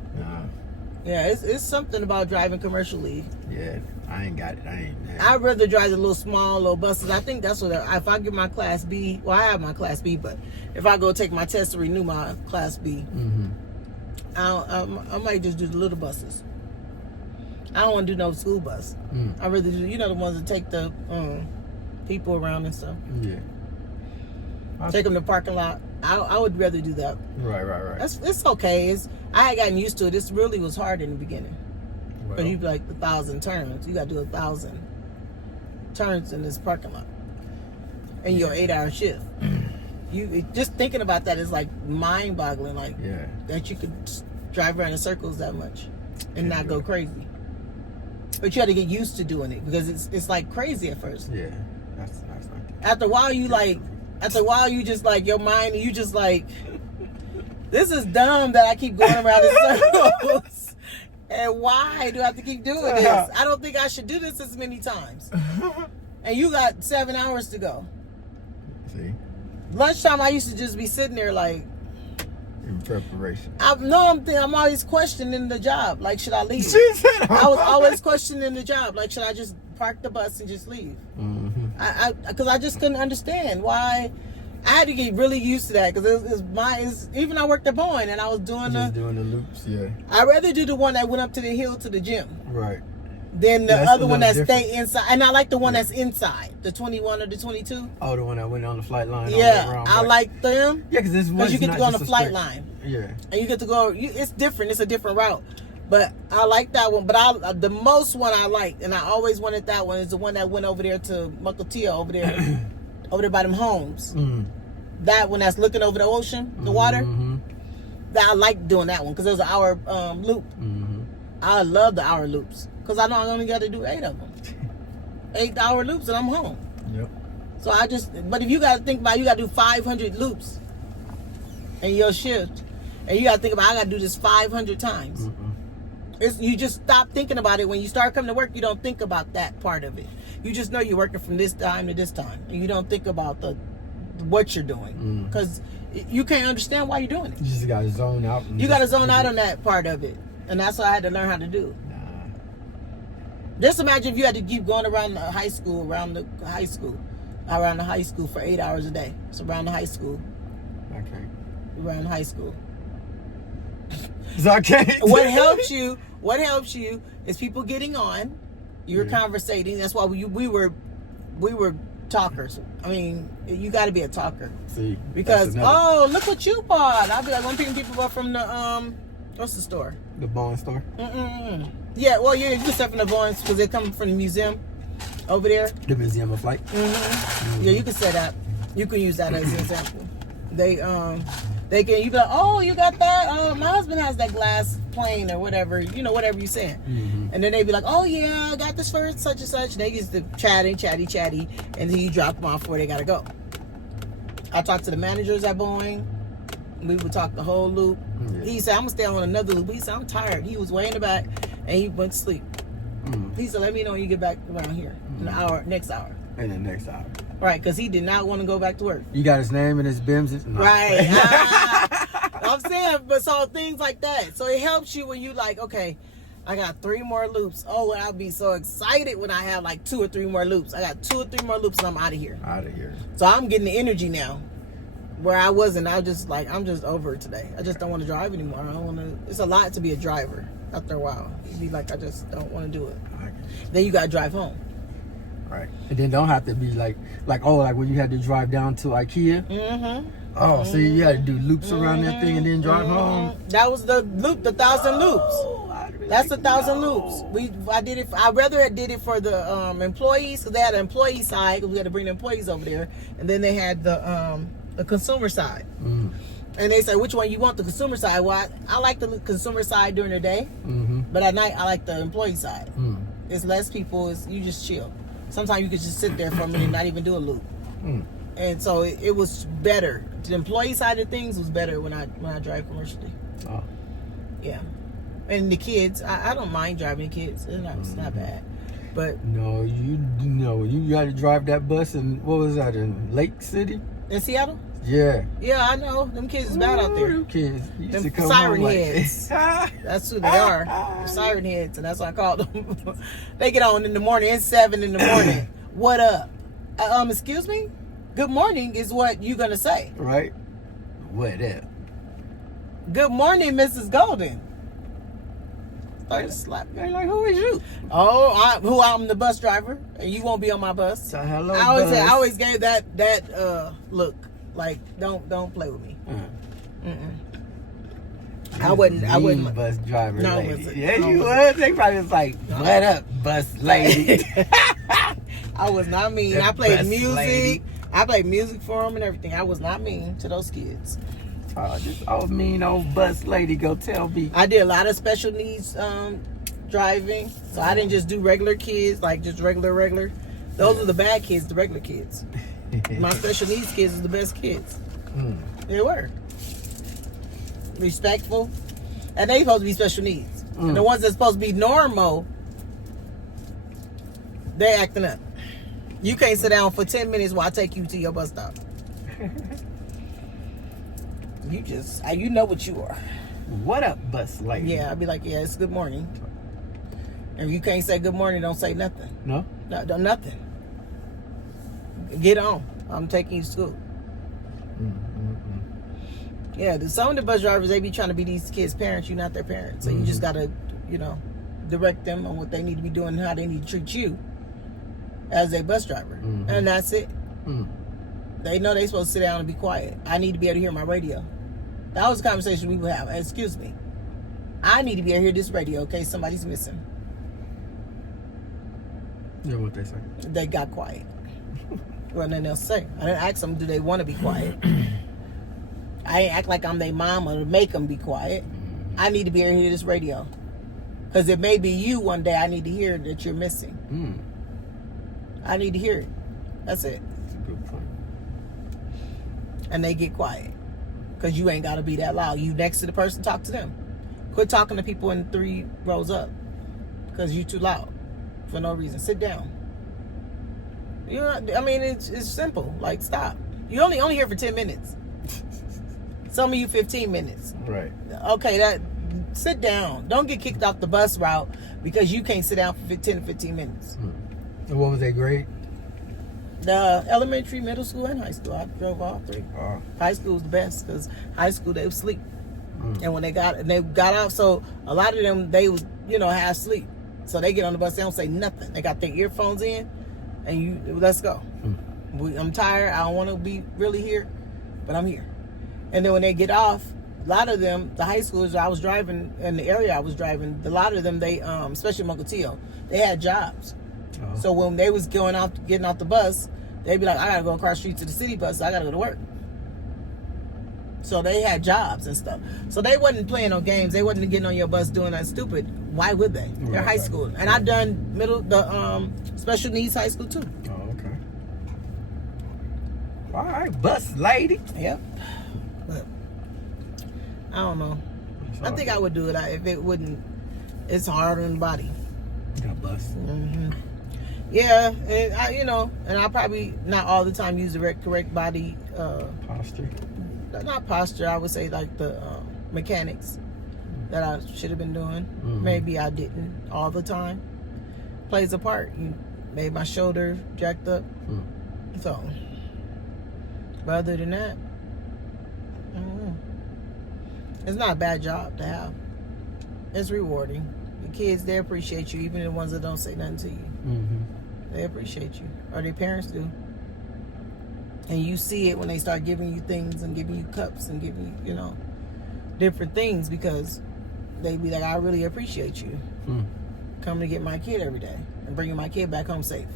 Yeah, it's something about driving commercially. Yeah, I ain't got it. I'd rather drive the little small little buses. I think that's what, if I get my Class B, well, I have my Class B, but if I go take my test to renew my Class B, I might just do the little buses. I don't want to do no school bus. I'd rather do, the ones that take the people around and stuff. Yeah. Take them to the parking lot. I would rather do that. Right. It's okay. I had gotten used to it. This really was hard in the beginning. Because you'd be like 1,000 turns. You got to do 1,000 turns in this parking lot. And your 8-hour shift. You just thinking about that is like mind-boggling. Like that you could drive around in circles that much and not go crazy. But you had to get used to doing it because it's like crazy at first. Yeah, that's like that. After a while, you just like your mind. You just like, this is dumb that I keep going around in circles. And why do I have to keep doing this? I don't think I should do this as many times. And you got 7 hours to go. See? Lunchtime, I used to just be sitting there like, in preparation. I'm always questioning the job. Like, should I leave? I was always questioning the job. Like, should I just park the bus and just leave? Because I just couldn't understand why. I had to get really used to that because even I worked at Boeing and I was doing doing the loops. Yeah, I'd rather do the one that went up to the hill to the gym. Right. Than the other one that stayed inside. And I like the one that's inside, the 21 or the 22. Oh, the one that went on the flight line. Yeah, I like them. Yeah, because you get to go on the flight line. Yeah. And you get to go. It's different. It's a different route. But I like that one. But the most one I like, and I always wanted that one, is the one that went over there to Muckatia over there. Over there by them homes. That one that's looking over the ocean, the water. That I like doing that one because there's an hour loop. I love the hour loops because I know I only got to do 8 of them. 8-hour loops and I'm home. Yep. So but if you got to think about, you got to do 500 loops in your shift, and you got to think about, I got to do this 500 times. You just stop thinking about it when you start coming to work. You don't think about that part of it. You just know you're working from this time to this time, and you don't think about what you're doing because you can't understand why you're doing it. You just got to zone out. You got to zone out on that part of it, and that's what I had to learn how to do. Just imagine if you had to keep going around the high school for 8 hours a day. So around the high school. Okay. Around high school. So I can't. What helps you is people getting on. You're conversating. That's why we were talkers. I mean, you got to be a talker. See, because look what you bought. I'll be like, I'm picking people up from the what's the store? The Boeing store. Yeah, well, you can set from the Boeing because they're coming from the museum over there. The Museum of Flight. Yeah, you can say that. You can use that as an example. They can. You be like, oh, you got that? My husband has that glass plane or whatever. Whatever you're saying. And then they be like, oh yeah, I got this for such and such. And they used to chatty, and then you drop them off before they gotta go. I talked to the managers at Boeing. We would talk the whole loop. He said, I'm gonna stay on another loop. He said, I'm tired. He was way in the back and he went to sleep. He said, let me know when you get back around here in the next hour. In the next hour. Right, because he did not want to go back to work. You got his name and his BIMs? No. Right. I'm saying, but so things like that. So it helps you when you like, okay, I got 3 more loops. Oh, I'll be so excited when I have like 2 or 3 more loops. I got 2 or 3 more loops and I'm out of here. So I'm getting the energy now. Where I wasn't, I'm just over it today. I just don't want to drive anymore. I don't want to. It's a lot to be a driver after a while. You'd be like, I just don't want to do it. Then you got to drive home. Right. And then don't have to be like when you had to drive down to IKEA. Mm-hmm. Oh, so you had to do loops around that thing and then drive home. That was the loop, the 1,000 loops. That's the 1,000 loops. I did it. I rather did it for the employees, because they had an employee side, because we had to bring the employees over there, and then they had the consumer side. Mm. And they said, which one you want? The consumer side. Well, I like the consumer side during the day, but at night I like the employee side. Mm. It's less people. You just chill. Sometimes you could just sit there for a minute and not even do a loop. Mm. And so it was better. The employee side of things was better when I drive commercially. Oh. Yeah. And the kids, I don't mind driving kids. It's not bad. But no, you got to drive that bus in, what was that, in Lake City? In Seattle? Yeah. Yeah, I know. Them kids is bad out there. Them kids used to come siren home heads. That's who they are. They're siren heads, and that's what I call them. They get on in the morning. It's 7 in the morning. What up? Excuse me? Good morning is what you're going to say. Right. What up? Good morning, Mrs. Golden. Started to slap me. Like, who is you? Oh, I'm the bus driver, and you won't be on my bus. So, hello, I always gave that look. Like, don't play with me. I wouldn't. Bus driver. No, lady. Yeah, you was. They probably was like, "What up, bus lady?" I was not mean. I played music. Lady. I played music for them and everything. I was not mean to those kids. Oh, this old mean old bus lady go tell me. I did a lot of special needs driving, so I didn't just do regular kids, like just regular. Those are the bad kids, the regular kids. My special needs kids is the best kids. They were respectful, and they supposed to be special needs. And the ones that's supposed to be normal, they acting up. You can't sit down for 10 minutes while I take you to your bus stop. You know what you are. What up, bus lady? Yeah, I'd be like, yeah, it's good morning. And if you can't say good morning, don't say nothing. No, nothing. Get on. I'm taking you to school. Yeah, some of the bus drivers, they be trying to be these kids' parents. You're not their parents. So you just got to, direct them on what they need to be doing and how they need to treat you as a bus driver. And that's it. They know they're supposed to sit down and be quiet. I need to be able to hear my radio. That was a conversation we would have. Excuse me. I need to be able to hear this radio in case somebody's missing. Yeah, what they say. They got quiet. Well, then they'll say. I didn't ask them, do they want to be quiet? I ain't act like I'm their mama to make them be quiet. I need to be able to hear this radio. Because it may be you one day I need to hear that you're missing. I need to hear it. That's it. That's a good point. And they get quiet. Because you ain't got to be that loud. You next to the person, talk to them. Quit talking to people in 3 rows up. Because you too loud. For no reason. Sit down. It's simple. Like, stop. You only here for 10 minutes. Some of you 15 minutes. Right. Okay, sit down. Don't get kicked off the bus route because you can't sit down for 10 to 15 minutes. And what was their grade? The elementary, middle school, and high school. I drove all 3. High school was the best because high school they would sleep. And when they got off, so a lot of them they would half sleep. So they get on the bus, they don't say nothing. They got their earphones in, and let's go. I'm tired. I don't want to be really here, but I'm here. And then when they get off, a lot of them, the high schoolers I was driving in the area I was driving, a lot of them they, especially Mukilteo, they had jobs. So when they was getting off the bus, they'd be like, I gotta go across the street to the city bus, so I gotta go to work. So they had jobs and stuff. So they wasn't playing no games. They wasn't getting on your bus doing that stupid. Why would they? They're high school. And I've done the special needs high school too. Oh, okay. All right, bus lady. Yep. But I don't know. I think I would do it if it wouldn't. It's hard on the body. Got bus. Yeah, and and I probably not all the time use the correct body posture. Not posture. I would say like the mechanics that I should have been doing. Maybe I didn't all the time. Plays a part. You made my shoulder jacked up. So, but other than that, I don't know. It's not a bad job to have. It's rewarding. The kids, they appreciate you, even the ones that don't say nothing to you. They appreciate you, or their parents do. And you see it when they start giving you things and giving you cups and giving you, different things, because they be like, I really appreciate you coming to get my kid every day and bringing my kid back home safe.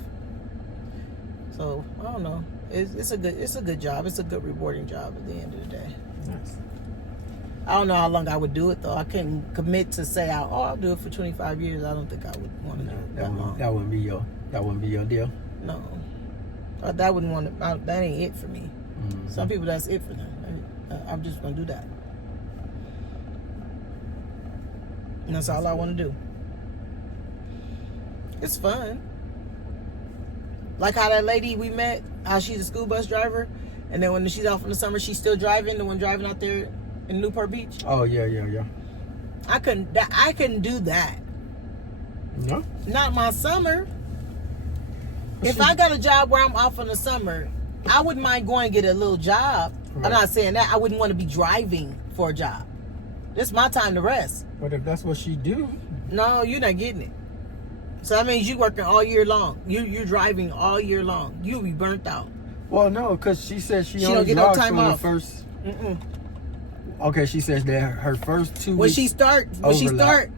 So I don't know. It's a good job. It's a good rewarding job at the end of the day. Nice. I don't know how long I would do it though. I couldn't commit to say I'll do it for 25 years. I don't think I would want to do it that long. That wouldn't be your deal. No, that wouldn't want to. That ain't it for me. Mm-hmm. Some people, that's it for them. I'm just gonna do that, and that's all I want to do. It's fun. Like how that lady we met, how she's a school bus driver, and then when she's off in the summer, she's still driving. The one driving out there in Newport Beach. Oh yeah. I couldn't do that. No. Not my summer. If I got a job where I'm off in the summer, I wouldn't mind going and get a little job. Right. I'm not saying that. I wouldn't want to be driving for a job. It's my time to rest. But if that's what she do. No, you're not getting it. So that means you working all year long. You're driving all year long. You'll be burnt out. Well, no, because she said she only don't get drives no time for off. the first. Mm-mm. Okay, she says that her first 2 weeks. When she start,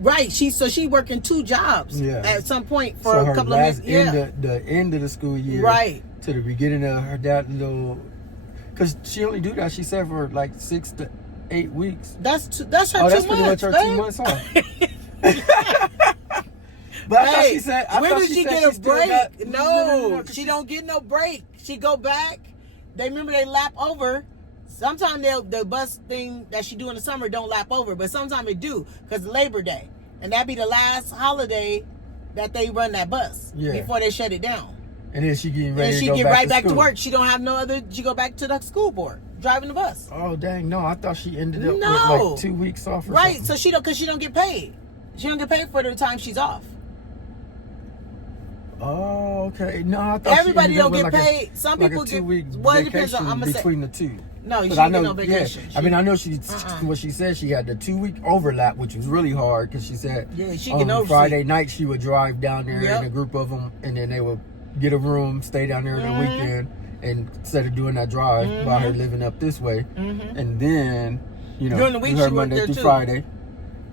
right? She working 2 jobs at some point for a couple of months. The end of the school year, right, to the beginning of her little. Because she only do that. She said for like 6 to 8 weeks. That's her 2 months. That's pretty much her 2 months off. But I thought she said. When did she get a break? No, she don't get no break. She go back. They lap over. Sometimes the bus thing that she do in the summer don't lap over, but sometimes it do, because Labor Day, and that be the last holiday that they run that bus before they shut it down. And then she get ready. And she get right back to work. She don't have no other. She go back to the school board driving the bus. Oh dang! No, I thought she ended up with like 2 weeks off. Right, something. so she don't get paid. She don't get paid for the time she's off. Oh, okay. No, I thought everybody don't get like paid. Some people get. Well, it depends on. I'm gonna between the two. No, she didn't get no vacation. Yeah. I mean, I know what she said. She had the 2 week overlap, which was really hard because she said she on Friday night she would drive down there in a group of them, and then they would get a room, stay down there the weekend, and instead of doing that drive by her living up this way, and then during the week her she Monday through Friday.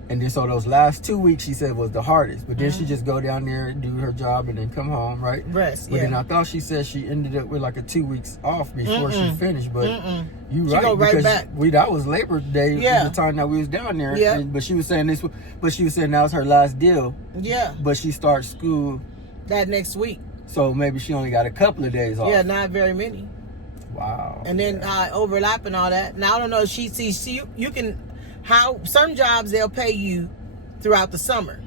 And then so those last 2 weeks she said was the hardest. But then she just go down there and do her job and then come home, right? Rest, But then I thought she said she ended up with like a 2 weeks off before she finished. But you right, go right because back. That was Labor Day the time that we was down there. Yeah. But she was saying that was her last deal. Yeah. But she starts school that next week. So maybe she only got a couple of days off. Yeah, not very many. Wow. And then overlap and all that. Now I don't know. She you can. How some jobs they'll pay you throughout the summer.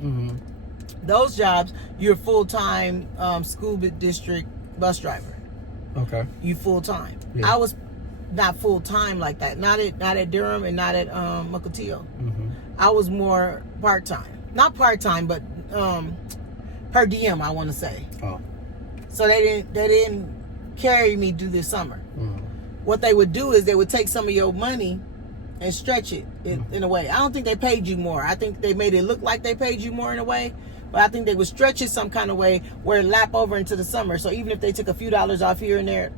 Those jobs you're full-time school district bus driver. Okay. You full-time. Yeah. I was not full-time like that. Not at Durham and not at Mukilteo. I was more part-time. Not part-time, but per diem, I want to say. Oh. So they didn't carry me through this summer. What they would do is they would take some of your money and stretch it in a way. I don't think they paid you more. I think they made it look like they paid you more in a way, but I think they would stretch it some kind of way where it lap over into the summer. So even if they took a few dollars off here and there,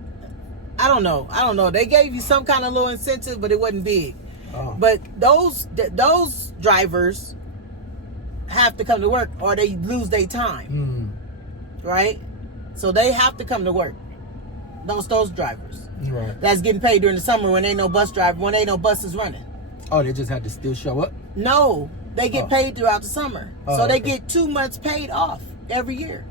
I don't know. They gave you some kind of little incentive, but it wasn't big. Oh. But those drivers have to come to work or they lose their time, right? So they have to come to work. Those drivers. Right. That's getting paid during the summer when ain't no bus driver, when ain't no buses running. Oh, they just had to still show up? No, they get paid throughout the summer. So they get 2 months paid off every year.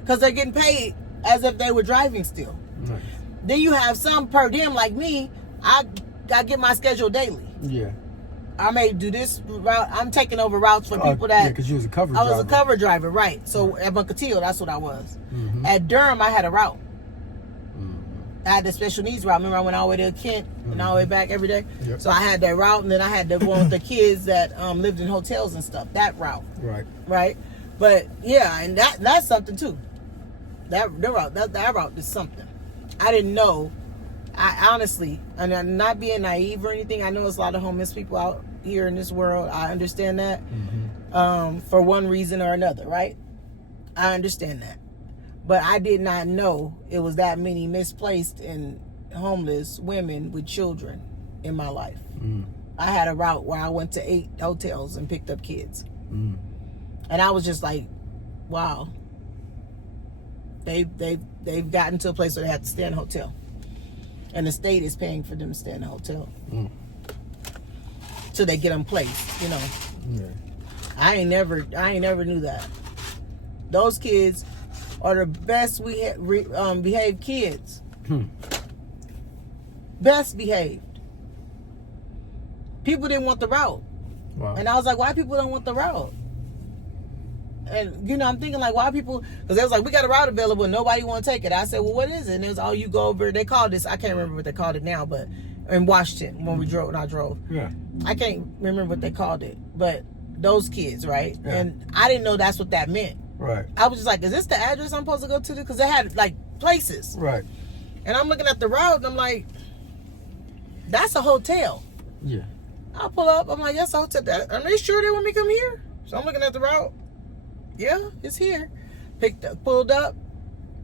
Because they're getting paid as if they were driving still. Nice. Then you have some per diem like me. I get my schedule daily. Yeah. I may do this route. I'm taking over routes for people that... Yeah, because you was a cover driver. I was a cover driver, right. So at Mukilteo, that's what I was. At Durham, I had a route. I had the special needs route. Remember I went all the way to Kent and all the way back every day? Yep. So I had that route, and then I had the one with the kids that lived in hotels and stuff. That route. Right? But, yeah, and that's something, too. That route is something. I didn't know. I honestly, and I'm not being naive or anything, I know there's a lot of homeless people out here in this world. I understand that for one reason or another, right? I understand that. But I did not know it was that many misplaced and homeless women with children in my life. I had a route where I went to 8 hotels and picked up kids. And I was just like, wow. They've gotten to a place where they have to stay in a hotel. And the state is paying for them to stay in a hotel. Till they get them placed, you know. Yeah. I ain't never knew that. Those kids are the best behaved kids. Best behaved. People didn't want the route. Wow. And I was like, why people don't want the route? And, you know, I'm thinking like, why people, because they was like, we got a route available, nobody want to take it. I said, well, what is it? And it was, oh, you go over, they called this, I can't remember what they called it now, but in Washington, when I drove. Yeah. I can't remember what they called it, but those kids, right? Yeah. And I didn't know that's what that meant. Right. I was just like, is this the address I'm supposed to go to? Because they had, like, places. Right. And I'm looking at the route, and I'm like, that's a hotel. Yeah. I pull up, I'm like, that's a hotel. Are they sure they want me to come here? So I'm looking at the route. Yeah, it's here. Pulled up,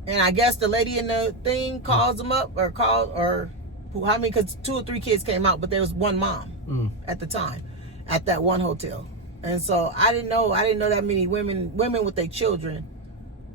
and I guess the lady in the thing calls them up, because 2 or 3 kids came out, but there was one mom at the time at that one hotel. And so I didn't know that many women with their children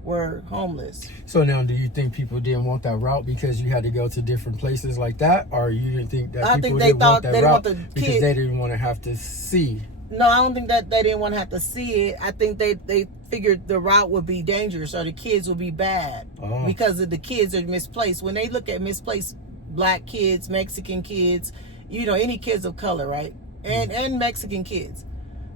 were homeless. So now, do you think people didn't want that route because you had to go to different places like that, or you didn't think that people didn't want that route because they didn't want to have to see? No, I don't think that they didn't want to have to see it. I think they figured the route would be dangerous or the kids would be bad because of the kids are misplaced. When they look at misplaced black kids, Mexican kids, you know, any kids of color, right? And Mexican kids.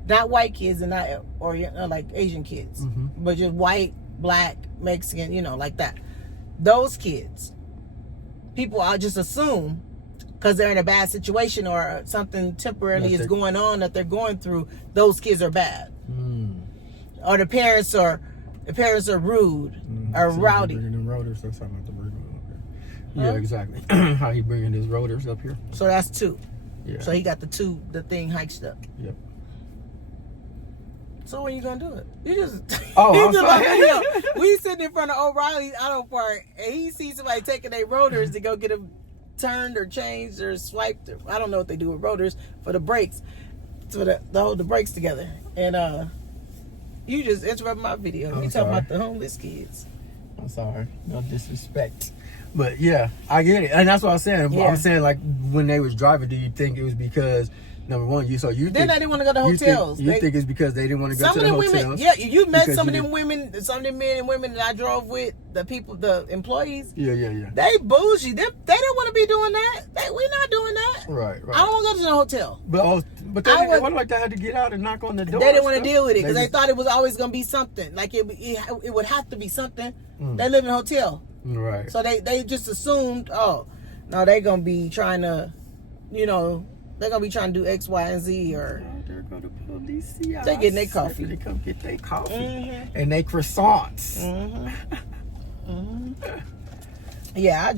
Not white kids and not like Asian kids, but just white, black, Mexican, you know, like that. Those kids, people I'll just assume because they're in a bad situation or something temporarily is going on that they're going through, those kids are bad. Or the parents are rude or rowdy. Bringing them rotors, that's how I'm about to bring them up here. Yeah, exactly. How he bringing his rotors up here. So that's 2. Yeah. So he got the thing hiked up. Yep. So when you gonna do it? You just we sitting in front of O'Reilly's Auto Park and he sees somebody taking their rotors to go get them turned or changed or swiped. I don't know what they do with rotors for the brakes, so to hold the brakes together. And you just interrupt my video. You talking about the homeless kids? I'm sorry, no disrespect, but yeah, I get it, and that's what I'm saying. Yeah. I'm saying like when they was driving, do you think it was because? Number one, they didn't want to go to hotels. You think it's because they didn't want to go to the hotels? Women, yeah, you met some of them women, some of them men and women that I drove with, the employees. Yeah. They bougie. They didn't want to be doing that. We're not doing that. Right. I don't want to go to the hotel. But they wasn't like they had to get out and knock on the door. They didn't want to deal with it because they thought it was always going to be something. Like it would have to be something. They live in a hotel. Right. So they just assumed, oh, no, they're going to be trying to, you know, they're going to be trying to do X, Y, and Z or... They're going to police. They getting their coffee. They come get their coffee. And their croissants. Yeah,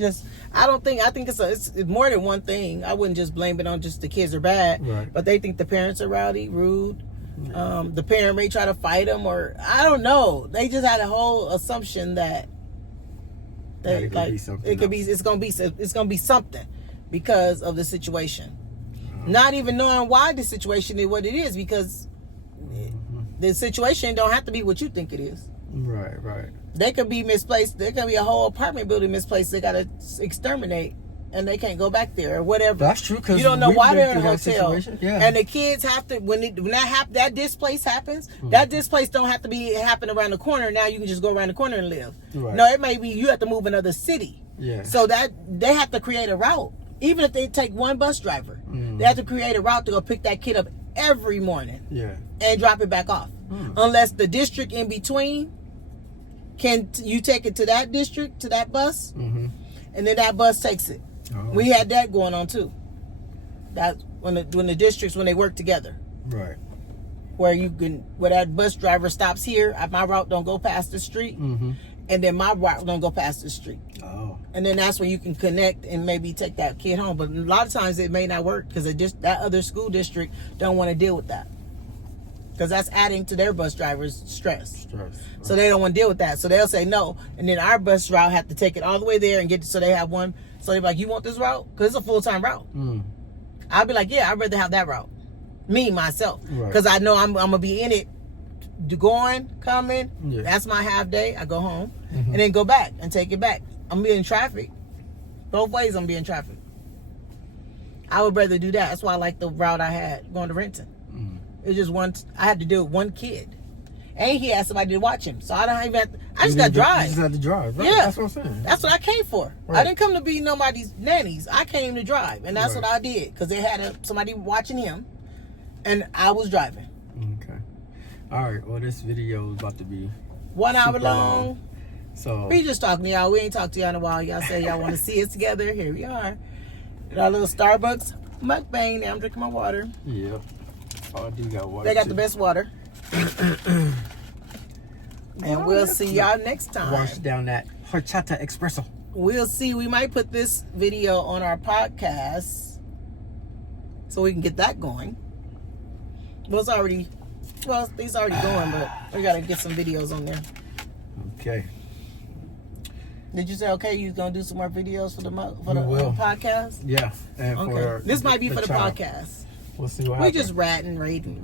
I think it's more than one thing. I wouldn't just blame it on just the kids are bad. Right. But they think the parents are rowdy, rude. The parent may try to fight them or... I don't know. They just had a whole assumption that it's going to be something because of the situation. Not even knowing why the situation is what it is, because the situation don't have to be what you think it is. Right. They could be misplaced. There could be a whole apartment building misplaced. They got to exterminate, and they can't go back there or whatever. That's true, because you don't know why they're in a hotel. Yeah. And the kids have to when that displace happens. That displace don't have to happen around the corner. Now you can just go around the corner and live. Right. No, it may be you have to move another city. Yeah. So that they have to create a route. Even if they take one bus driver, they have to create a route to go pick that kid up every morning and drop it back off. Unless the district in between, you take it to that district, to that bus, and then that bus takes it. We had that going on too. That's when the districts, when they work together. Right. Where that bus driver stops here, my route don't go past the street, and then my route don't go past the street. And then that's when you can connect and maybe take that kid home. But a lot of times it may not work because that other school district don't want to deal with that. because that's adding to their bus drivers' stress. Right. So they don't want to deal with that. So they'll say no, and then our bus route have to take it all the way there and get. So they have one. So they're like, you want this route? Because it's a full-time route. I'll be like, yeah, I'd rather have that route. Me, myself. Because I know I'm going to be in it, going, coming. Yeah. That's my half day. I go home and then go back and take it back. I'm being in traffic. Both ways I'm being in traffic. I would rather do that. That's why I like the route I had going to Renton. It was just one, I had to do it with one kid. And he had somebody to watch him. So I don't even have to, I just got to drive. You just had to drive. Right. Yeah. That's what I'm saying. That's what I came for. Right. I didn't come to be nobody's nannies. I came to drive. And that's what I did. Because they had somebody watching him. And I was driving. Okay. All right. Well, this video is about to be 1 hour long. So we just talking to y'all. We ain't talked to y'all in a while. Y'all say y'all want to see us together. Here we are. In our little Starbucks mukbang. Now I'm drinking my water. Yep. Oh, I do got water. They got the best water. And we'll see y'all next time. Wash down that horchata espresso. We'll see. We might put this video on our podcast so we can get that going. Well, it's already going, but we got to get some videos on there. Okay. Did you say, okay, you going to do some more videos for the podcast? Yeah. And okay. This might be for the podcast. We'll see what happens. We just raiding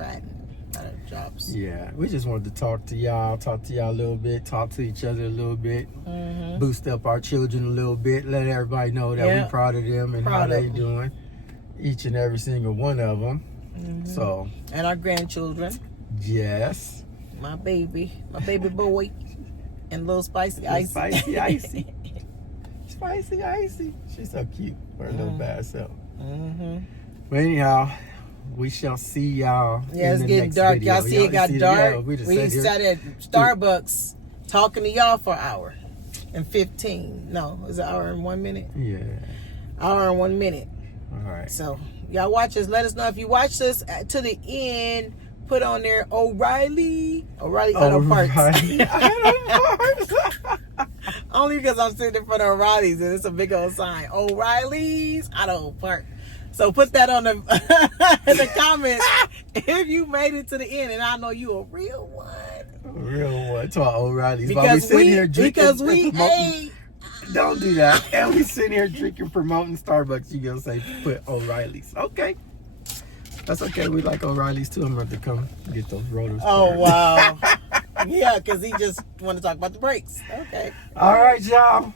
jobs. Yeah, we just wanted to talk to y'all a little bit, talk to each other a little bit, boost up our children a little bit, let everybody know that we're proud of them and how they doing, each and every single one of them. So, and our grandchildren. Yes. My baby boy, and little spicy icy. Spicy icy. Spicy icy. She's so cute for her little bad self. But anyhow, we shall see y'all. Yeah, it's getting dark. Y'all see it got dark. We sat at Starbucks talking to y'all for an hour and 15. No, it was an hour and 1 minute. Yeah. Hour and 1 minute. All right. So y'all watch us. Let us know if you watch us to the end. Put on there O'Reilly Auto Parts. Only because I'm sitting in front of O'Reilly's and it's a big old sign. O'Reilly's Auto Parts. So put that on in the comments if you made it to the end, and I know you a real one. A real one. To our O'Reilly's. Because we ate. Don't do that. And we sitting here drinking, promoting Starbucks. You gonna say put O'Reilly's? Okay. That's okay. We like O'Reilly's too. I'm going to come get those rotors. Oh wow. Yeah, because he just want to talk about the brakes. Okay. All right, y'all.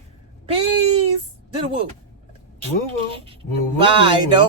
Peace. Do the woo. Woo woo. Woo woo. Bye. Woo, woo.